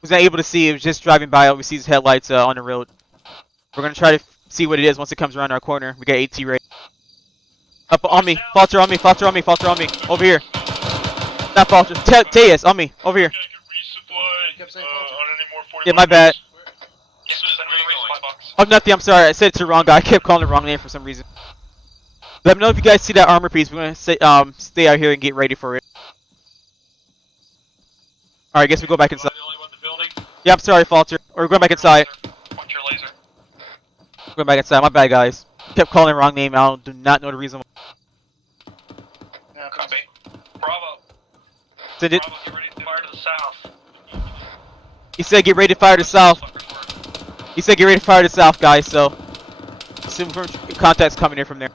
Was not able to see, it was just driving by. We see his headlights on the road. We're gonna try to see what it is once it comes around our corner. We got AT ready. Up on me, Falter on me, Falter on me, Falter on me. Over here. Not Falter, Tejas, on me, over here. Yeah, my bad. Oh, nothing, I'm sorry, I said it to the wrong guy. I kept calling the wrong name for some reason. Let me know if you guys see that armor piece. We're gonna stay out here and get ready for it. Alright, I guess we go back inside. Yeah, I'm sorry, Falter. We're going back inside. Point your laser. Going back inside, my bad, guys. Kept calling the wrong name, I do not know the reason why. Copy. Bravo. Send it. Bravo, get ready to fire to the south. He said get ready to fire to south. He said get ready to fire to south, guys, so assume contact's coming in from there.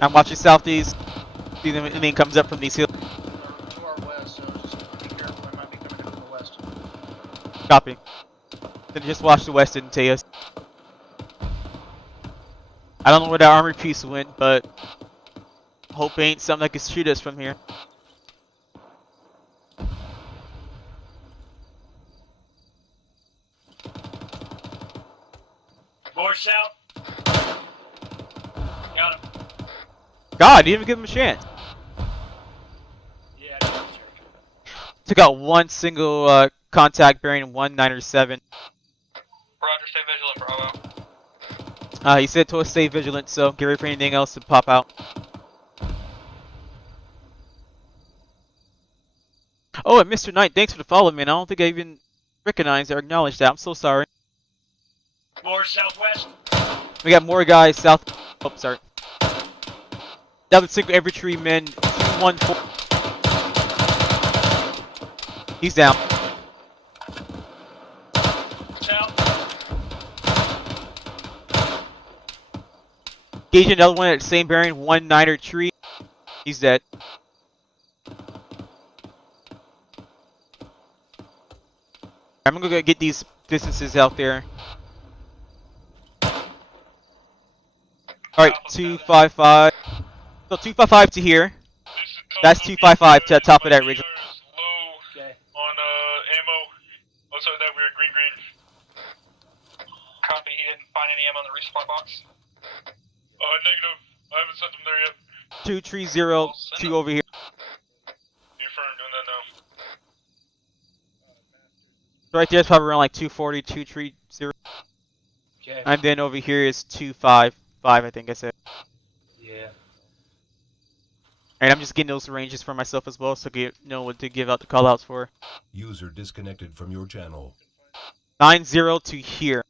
I'm watching southeast. See if anything comes up from these hills. To our west, so just be careful. They might be coming in from the west. Copy. Then just watch the west and Tejas. I don't know where that armored piece went, but hope it ain't something that can shoot us from here. More south. Got him. God, didn't even give him a chance. Yeah, I didn't check. Took out one single contact bearing 197. Roger, stay vigilant, Bravo. He said to us stay vigilant, so get ready for anything else to pop out. Oh, and Mr. Knight, thanks for the follow, man. I don't think I even recognized or acknowledged that. I'm so sorry. More southwest. We got more guys south. Oh, sorry. That was single infantryman 214. He's down. South. Engaging another one at the same bearing, 19er tree. He's dead. I'm gonna go get these distances out there. Alright, 255. So 255 to here. That's 255 to the top of that ridge. Okay. On ammo. Outside that we're green. Copy. He didn't find any ammo in the resupply box. Negative. I haven't sent them there yet. 2302 over here. Confirm, doing that now. Right there is probably around like 240, 230. Okay. And then over here is 255, I think I said. Yeah. And I'm just getting those ranges for myself as well, so know what to give out the callouts for. User disconnected from your channel. 90 to here.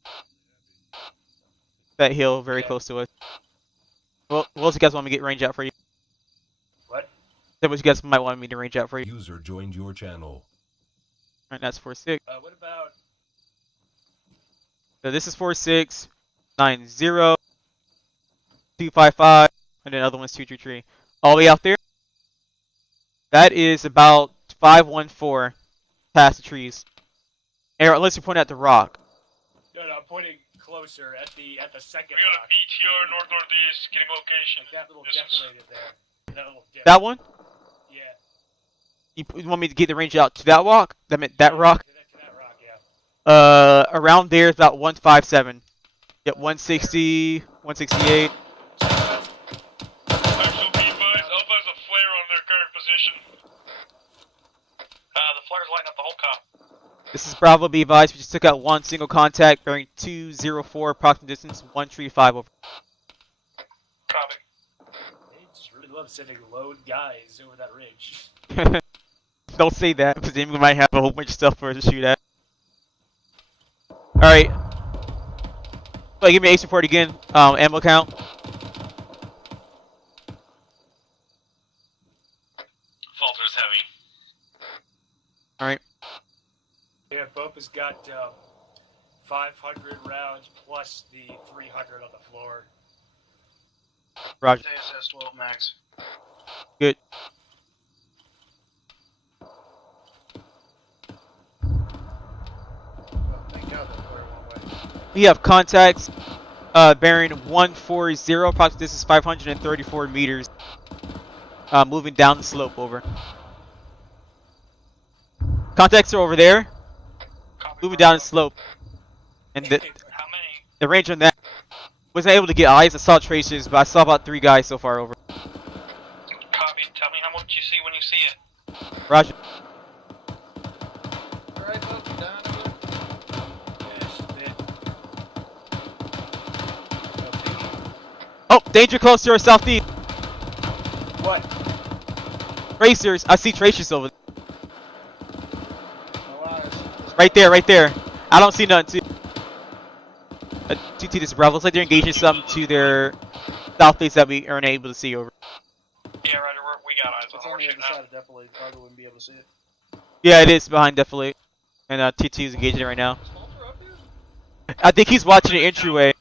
That hill very close to us. Well, what else you guys want me to get range out for you? What? That what you guys might want me to range out for you. User joined your channel. Alright, that's 46. What about? So this is 46, 90, 255, and then the other one's 233. All the way out there. That is about 514 past the trees. And unless you point at the rock. No, I'm pointing closer at the second. We got a BTR northeast, getting location. That little decorated there. That little dip. That one? Yeah. You want me to get the range out to that rock? That rock? To that rock, yeah. Around there is about 157. Yep, 160, 168. Actual B-Buys, Alpha has a flare on their current position. The flare's lighting up the whole cop. This is Bravo B advised. We just took out one single contact bearing 204 approximate distance, 135 over. Copy. They just really love sending lone guys over that ridge. Don't say that, because then we might have a whole bunch of stuff for us to shoot at. Alright. So give me ace report again. Ammo count. Falter's heavy. Alright. Yeah, Bope has got 500 rounds plus the 300 on the floor. Roger. ASS 12 max. Good. We have contacts bearing 140, approximately this is 534 meters. Moving down the slope over. Contacts are over there. Moving down the slope. And the range on that wasn't able to get eyes. I saw traces, but I saw about 3 guys so far over. Copy. Tell me how much you see when you see it. Roger. Alright, folks, you down Oh, danger close to our southeast. What? Tracers. I see tracers over there. Right there. I don't see nothing. TT, this is Bravo. Looks like they're engaging something to their southeast that we aren't able to see over. Yeah, Roger. We got eyes on the other side of Defilade. Probably wouldn't be able to see it. Yeah, it is behind Defilade. And TT is engaging it right now. I think he's watching the entryway.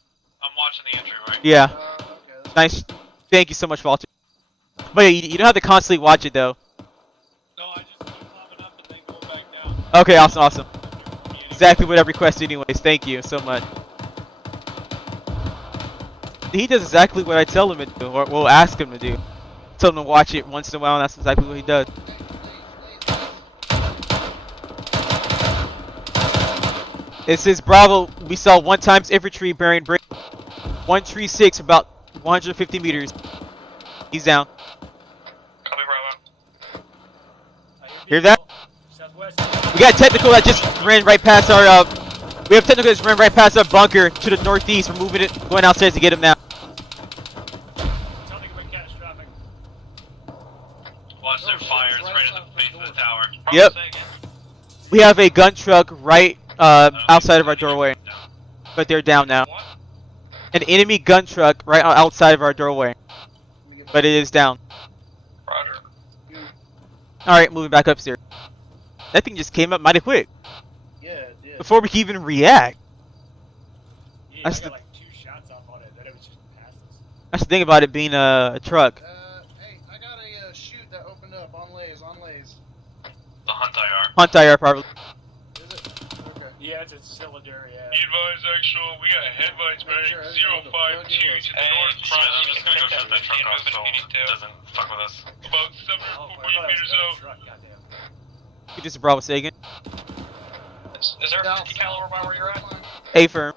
I'm watching the entryway. Yeah. Nice. Thank you so much, Walter. But yeah, you don't have to constantly watch it though. No, I just keep climbing up and then going back down. Okay, awesome. Exactly what I requested anyways. Thank you so much. He does exactly what I tell him to do, or we'll ask him to do. Tell him to watch it once in a while, and that's exactly what he does. It says Bravo, we saw 1 times infantry bearing break 136 about 150 meters. He's down. Copy, Bravo. Hear that? Southwest. We got technical that just ran right past our we have technical that's ran right past our bunker to the northeast. We're moving it, going outside to get him now. Something about catastrophic. Watch their fires right at the base of the tower. Yep. We have a gun truck right outside of our doorway. But they're down now. An enemy gun truck right outside of our doorway. But it is down. Roger. Alright, moving back upstairs. That thing just came up mighty quick. Yeah, it did. Before we can even react. Yeah, That's I the, got like 2 shots off on it, then it was just past us. that's the thing about it being a truck. Hey, I got a chute that opened up on lays. The Hunt IR. Hunt IR probably. Is it? Okay. Yeah, it's a cylinder, yeah. Be advised, actual, we got headlights bearing 052 to the north. I'm just gonna go shut that truck off so it doesn't fuck with us. About 740 meters out. You just Bravo say again. Is there a 50 caliber by where you're at? A firm.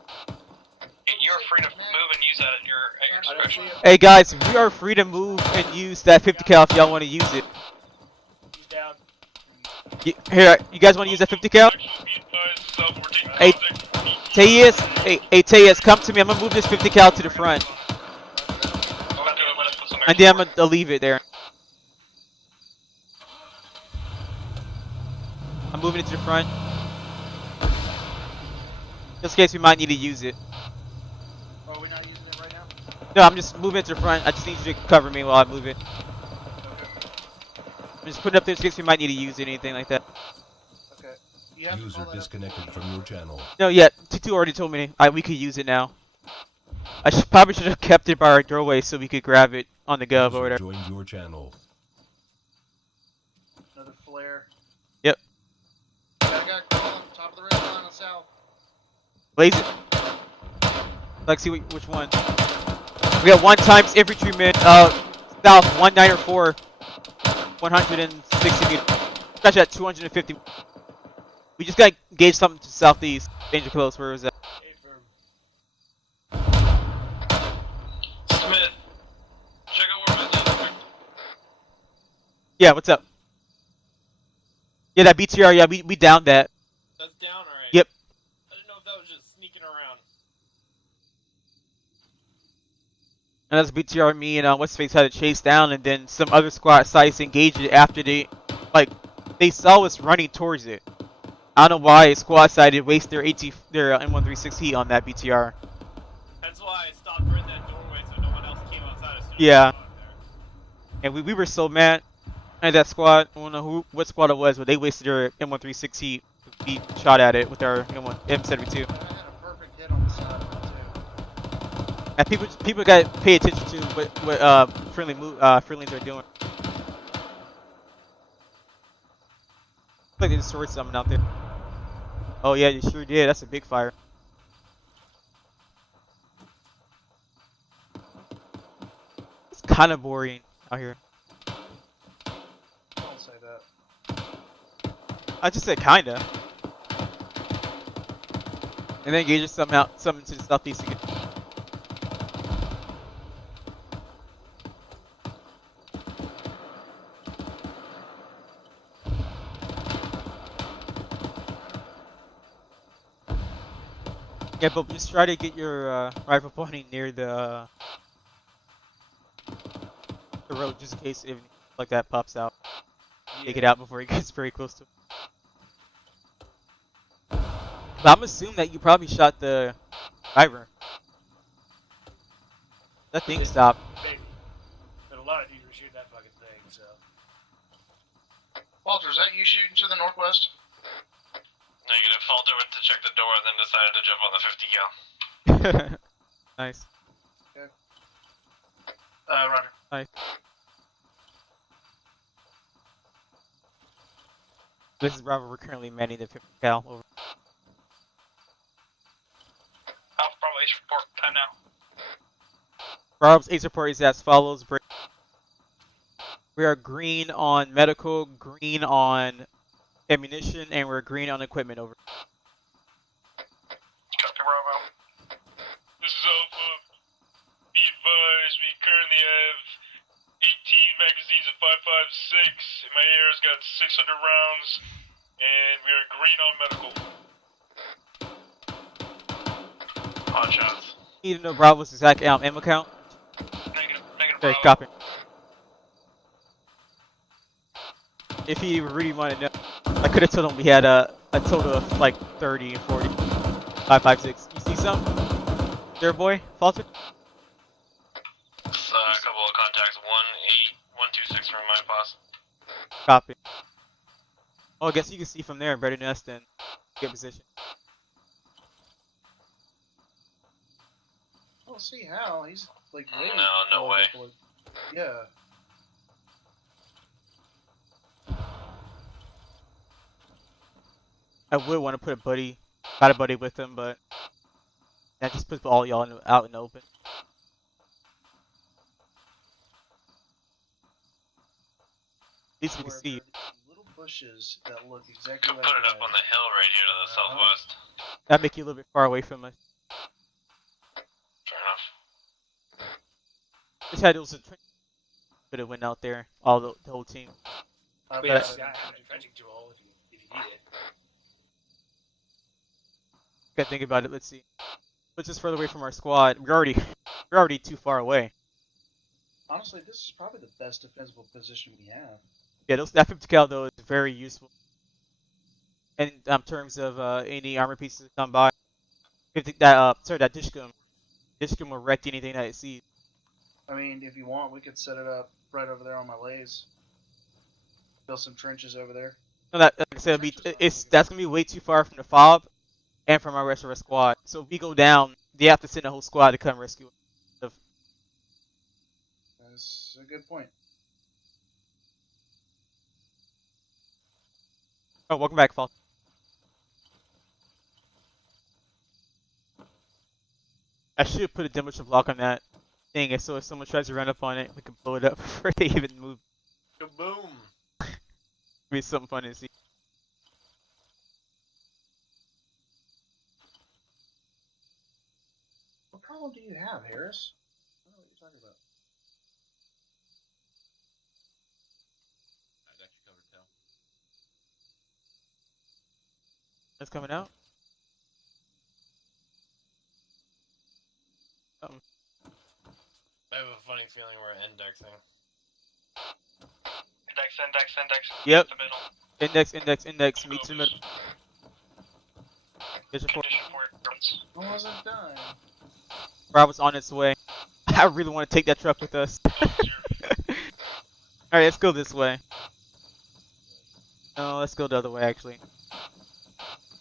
You're free to move and use that at your discretion. Hey guys, we are free to move and use that 50 cal if y'all want to use it. Here, you guys want to use that 50 cal? Hey, Tayes, come to me. I'm gonna move this 50 cal to the front, and then I'm gonna leave it there. I'm moving it to the front, just in case we might need to use it. Oh, we're not using it right now? No, I'm just moving it to the front. I just need you to cover me while I move it. I'm just putting it up there in case we might need to use it, anything like that. Okay. User disconnected from your channel. No, yeah, T2 already told me we could use it now. I probably should have kept it by our doorway so we could grab it on the gov or whatever. Joined your channel. Another flare. Yep. That guy crawling top of the red line on south. Blaze it. Let's see which one. We got 1 times infantryman, south 194, 160 meters. Got you at 250. We just got engaged something to southeast. Danger close. Where was that? Smith, check out where my is. Yeah, what's up? Yeah, that BTR. Yeah, we downed that. That's down, alright. Yep. I didn't know if that was just sneaking around. And that's BTR. Me and what's face had to chase down, and then some other squad sites engaged it after they saw us running towards it. I don't know why a squad side did waste their M136 heat on that BTR. That's why I stopped right in that doorway so no one else came outside as soon as Yeah. And we were so mad at that squad. I don't know what squad it was, but they wasted their M136 heat. We shot at it with our M72. And people got to pay attention to what friendlies are doing. Like they destroyed something out there. Oh yeah, you sure did. That's a big fire. It's kind of boring out here. Don't say that. I just said kinda. And then engage something to the southeast again. Yeah, but just try to get your rifle pointing near the road, just in case if like that pops out. Take it out before it gets very close to it. But I'm assuming that you probably shot the driver. That thing stopped. Maybe. But a lot of dudes were shooting that fucking thing, so. Walter, is that you shooting to the northwest? Negative. Falter went to check the door and then decided to jump on the 50 cal. Nice. Okay. Roger. Nice. This is Bravo. We're currently manning the 50 cal. Over. Alpha Bravo H report. Time now. Bravo's Ace report is as follows. We are green on medical, green on ammunition, and we're green on equipment. Over. Copy, Bravo. This is Alpha. Be advised, we currently have 18 magazines of 5.56, and my AR's got 600 rounds, and we are green on medical. Hot shots. Need to know Bravo's exact ammo count. Negative Okay, Bravo. copy. If he really wanted to know, I could have told him we had a total of like 30 and 40. 5.56. You see some? There, boy? Falter? A couple of contacts. 126 from my boss. Copy. Oh, I guess you can see from there better than us then. Good position. I don't see how. He's like way No way. Yeah. I would want to put got a buddy with him, but that just puts all y'all out in the open. least we can Where see. there are little bushes that look exactly like Put it up red. on the hill right here to the southwest. That'd make you a little bit far away from us. Fair enough. Just had those could have went out there, all the whole team. We But- have got a trenching tool if you need it. Gotta think about it. Let's see. Puts us further away from our squad. We're already too far away. Honestly, this is probably the best defensible position we have. Yeah, that 50 cal though is very useful. And in terms of any armor pieces that come by, that Dishkum will wreck anything that it sees. I mean, if you want, we could set it up right over there on my lays. Build some trenches over there. No, like I said, that's gonna be way too far from the fob and from our rest of our squad. So if we go down, they have to send a whole squad to come rescue us. That's a good point. Oh, welcome back, Falk. I should put a demolition block on that thing, so if someone tries to run up on it, we can blow it up before they even move. Kaboom! Be something fun to see. What problem do you have, Harris? I don't know what you're talking about. I got you covered, pal. That's coming out. I have a funny feeling we're indexing. Index. Yep. The middle. Index. Meet the middle. There's your I wasn't done. Bravo's on its way. I really want to take that truck with us. Alright, let's go this way. No, let's go the other way, actually.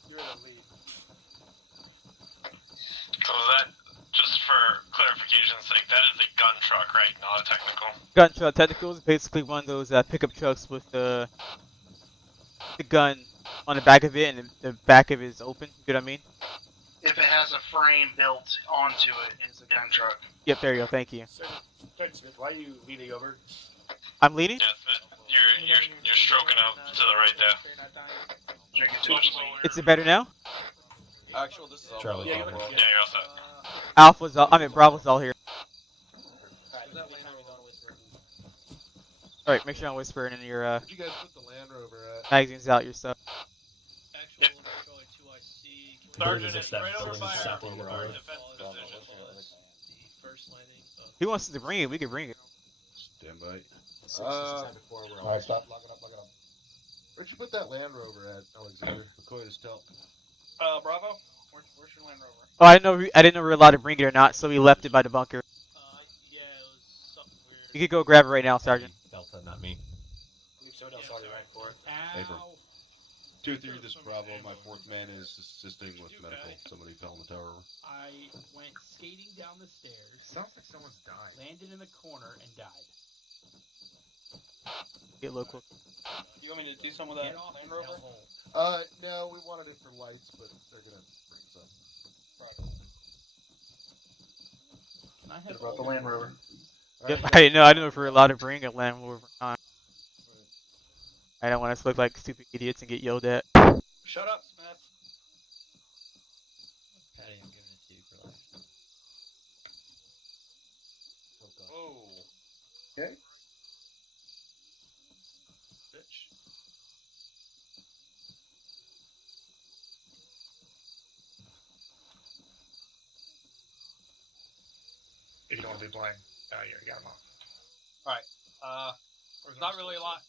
You're in the lead. So that, just for clarification's sake, that is a gun truck, right? Not a technical. Gun truck. Technical is basically one of those pickup trucks with the gun on the back of it, and the back of it is open. You know what I mean? If it has a frame built onto it, it's a gun truck. Yep, there you go. Thank you. Sergeant Smith, why are you leaning over? I'm leading? Yeah, Smith, you're stroking up to the right there. Is it better now? Actual, this is all. Charlie. Yeah, you're all set. Alpha's all. Bravo's all here. Alright, make sure I'm whispering in your Where'd you guys put the Land Rover at? magazines out, your stuff. Sergeant, it's right over by our defense position. He wants us to bring it, we can bring it. Stand by. Alright, stop. Lock it up. Where'd you put that Land Rover at, Alexander? McCoy to tell. Bravo? Where's your Land Rover? Oh, I didn't know we were allowed to bring it or not, so we left it by the bunker. Yeah, it was something weird. You could go grab it right now, Sergeant. Delta, not me. Someone else already ran for it. Paper. 2-3, this is Bravo. My fourth man is assisting with medical. Somebody fell in the tower. I went skating down the stairs. Sounds like someone's died. Landed in the corner and died. Get local. You want me to do some of that Land Rover? No, we wanted it for lights, but they're gonna bring some. Can I What have about the Land Rover? Yep, I didn't know if we were allowed to bring a Land Rover or not. I don't want us to look like stupid idiots and get yelled at. Shut up, Smith. Patty, I'm giving it to you for life. Whoa. Okay. Bitch. If you don't want to be blind, you got him off. Alright, there's not really a lot.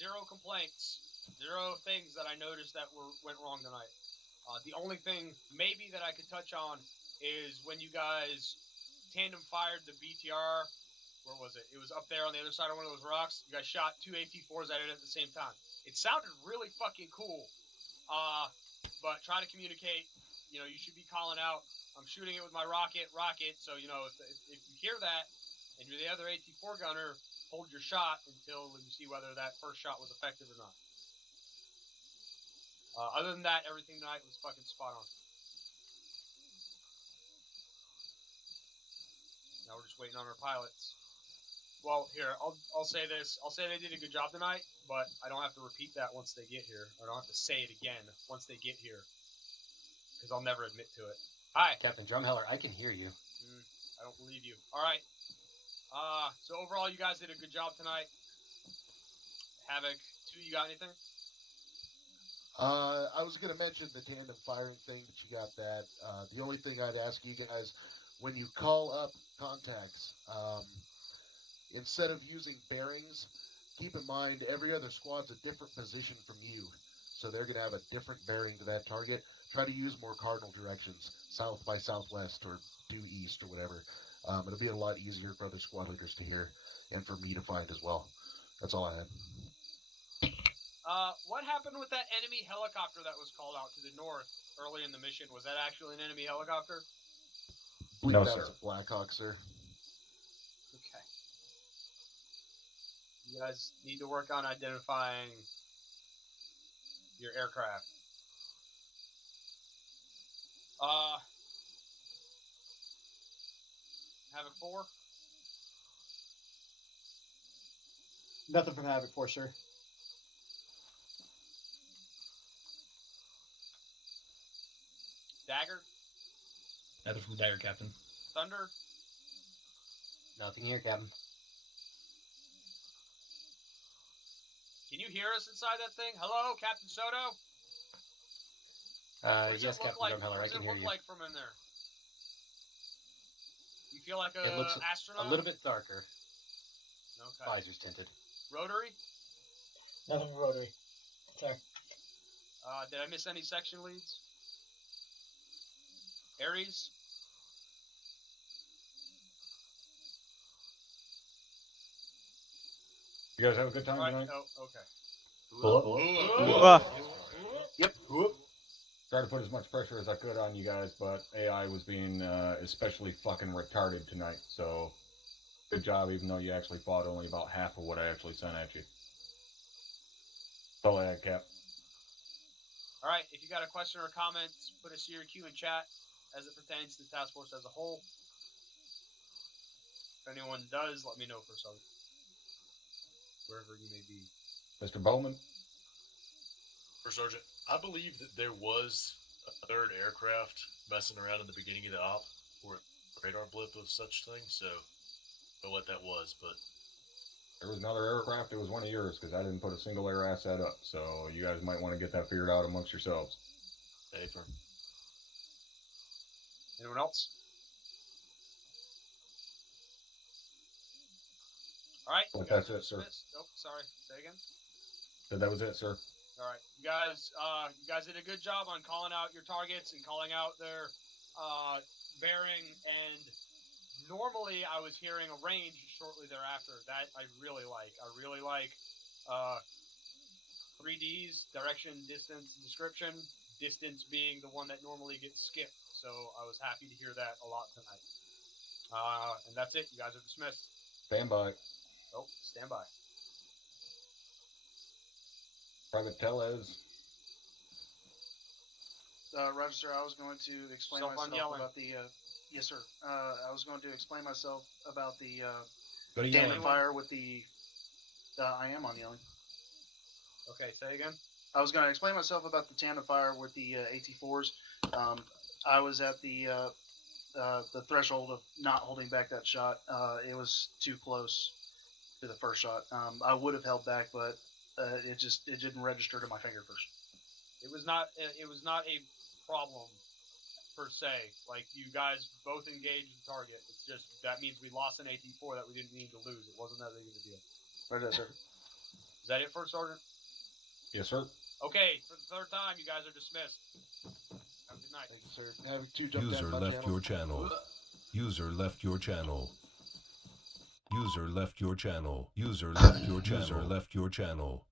Zero complaints, zero things that I noticed that went wrong tonight. The only thing maybe that I could touch on is when you guys tandem fired the BTR. Where was it? It was up there on the other side of one of those rocks. You guys shot 2 AT4s at it at the same time. It sounded really fucking cool. But try to communicate. You know, you should be calling out, I'm shooting it with my rocket. So, you know, if you hear that and you're the other AT4 gunner, hold your shot until you see whether that first shot was effective or not. Other than that, everything tonight was fucking spot on. Now we're waiting on our pilots. Well, here, I'll say this. I'll say they did a good job tonight, but I don't have to repeat that once they get here. I don't have to say it again once they get here, because I'll never admit to it. Hi. Captain Drumheller, I can hear you. I don't believe you. All right. So overall, you guys did a good job tonight. Havoc, 2, you got anything? I was going to mention the tandem firing thing, but you got that. The only thing I'd ask you guys, when you call up contacts, instead of using bearings, keep in mind every other squad's a different position from you. So they're going to have a different bearing to that target. Try to use more cardinal directions, south by southwest or due east or whatever. It'll be a lot easier for other squad leaders to hear and for me to find as well. That's all I had. What happened with that enemy helicopter that was called out to the north early in the mission? Was that actually an enemy helicopter? No, sir. A Blackhawk, sir. Okay. You guys need to work on identifying your aircraft. Havoc 4? Nothing from Havoc 4, sir. Dagger? Nothing from Dagger, Captain. Thunder? Nothing here, Captain. Can you hear us inside that thing? Hello, Captain Soto? Yes, Captain Drumheller, I can hear you. What does it look like from in there? You feel like It looks astronaut? a little bit darker. Okay. Visors tinted. Rotary? Nothing from Rotary. Sorry. Did I miss any section leads? Aries? You guys have a good time Right. tonight? Oh, okay. Hello? Yep. Tried to put as much pressure as I could on you guys, but AI was being especially fucking retarded tonight, so good job, even though you actually fought only about half of what I actually sent at you. That's all I had, Cap. Alright, if you got a question or comment, put a CRQ in chat as it pertains to the task force as a whole. If anyone does, let me know for some. Wherever you may be. Mr. Bowman? First Sergeant, I believe that there was a third aircraft messing around in the beginning of the op, or a radar blip of such thing, so I don't know what that was, but... There was another aircraft, it was one of yours, because I didn't put a single air asset up, so you guys might want to get that figured out amongst yourselves. Paper. Anyone else? Alright. But that's it, sir. Nope, sorry. Say again? So that was it, sir. Alright. You guys did a good job on calling out your targets and calling out their bearing, and normally I was hearing a range shortly thereafter. That I really like. I really like 3Ds, direction, distance, description. Distance being the one that normally gets skipped. So I was happy to hear that a lot tonight. And that's it. You guys are dismissed. Stand by. Oh, stand by. Private Tellez. Roger, sir, I was going to explain myself about the... yes, sir. I was going to explain myself about the tandem fire with the... I am on yelling. Okay, say again? I was going to explain myself about the tandem fire with the AT-4s. I was at the threshold of not holding back that shot. It was too close to the first shot. I would have held back, but it didn't register to my finger first. It was not a problem per se. Like, you guys both engaged the target. It's just that means we lost an AT-4 that we didn't mean to lose. It wasn't that big of a deal. Right there, sir. Is that it, First Sergeant? Yes, sir. Okay, for the third time, you guys are dismissed. Have a good night. Thank you, sir. Have two jump User down left your channel. User left your channel. User left your channel. User left your channel. User left your channel.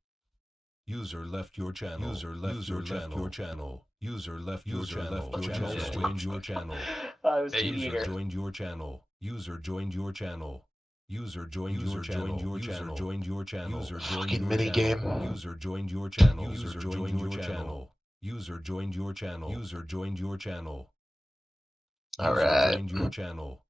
User left your channel. User left your channel. User left your channel. User joined your channel. I was too User eager. joined your channel. User joined your channel. User joined your channel. User joined your channel. User joined your channel. User joined your channel. User joined your channel. User joined your channel. User joined your channel. All right. Joined your channel.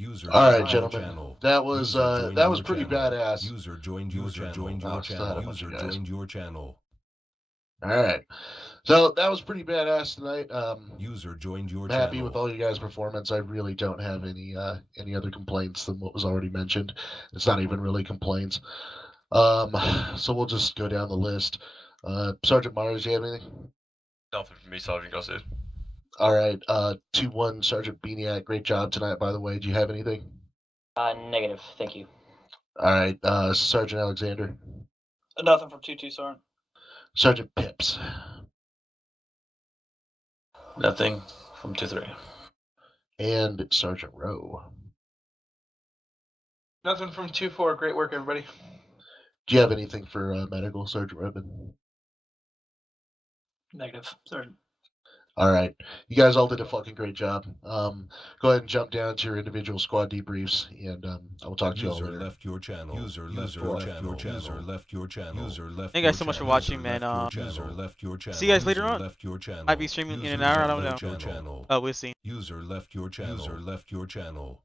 User All right, joined your gentlemen. channel. That was User joined that was your pretty channel. badass. User joined your channel. Joined Oh, your still had a channel. bunch of User guys. joined your channel. All right. So that was pretty badass tonight. User joined your I'm channel. happy with all you guys' performance. I really don't have any other complaints than what was already mentioned. It's not even really complaints. So we'll just go down the list. Sergeant Myers, do you have anything? Nothing from me, Sergeant Gossett. All right. 2-1, Sergeant Beaniac. Great job tonight, by the way. Do you have anything? Negative. Thank you. All right. Sergeant Alexander. Nothing from 2-2, Sergeant. Sergeant Pips. Nothing from 2-3. And Sergeant Rowe. Nothing from 2-4. Great work, everybody. Do you have anything for medical, Sergeant Redmond? Negative, Sergeant. All right. You guys all did a fucking great job. Go ahead and jump down to your individual squad debriefs, and I will talk to you all User later. left your channel. User left your channel. User left your channel. User left. Thank you guys so much for watching, man. User left your channel. See you guys later on. Left your channel. Might be streaming in an hour. I don't know. Channel. Oh, we'll see. User left your channel. User left your channel.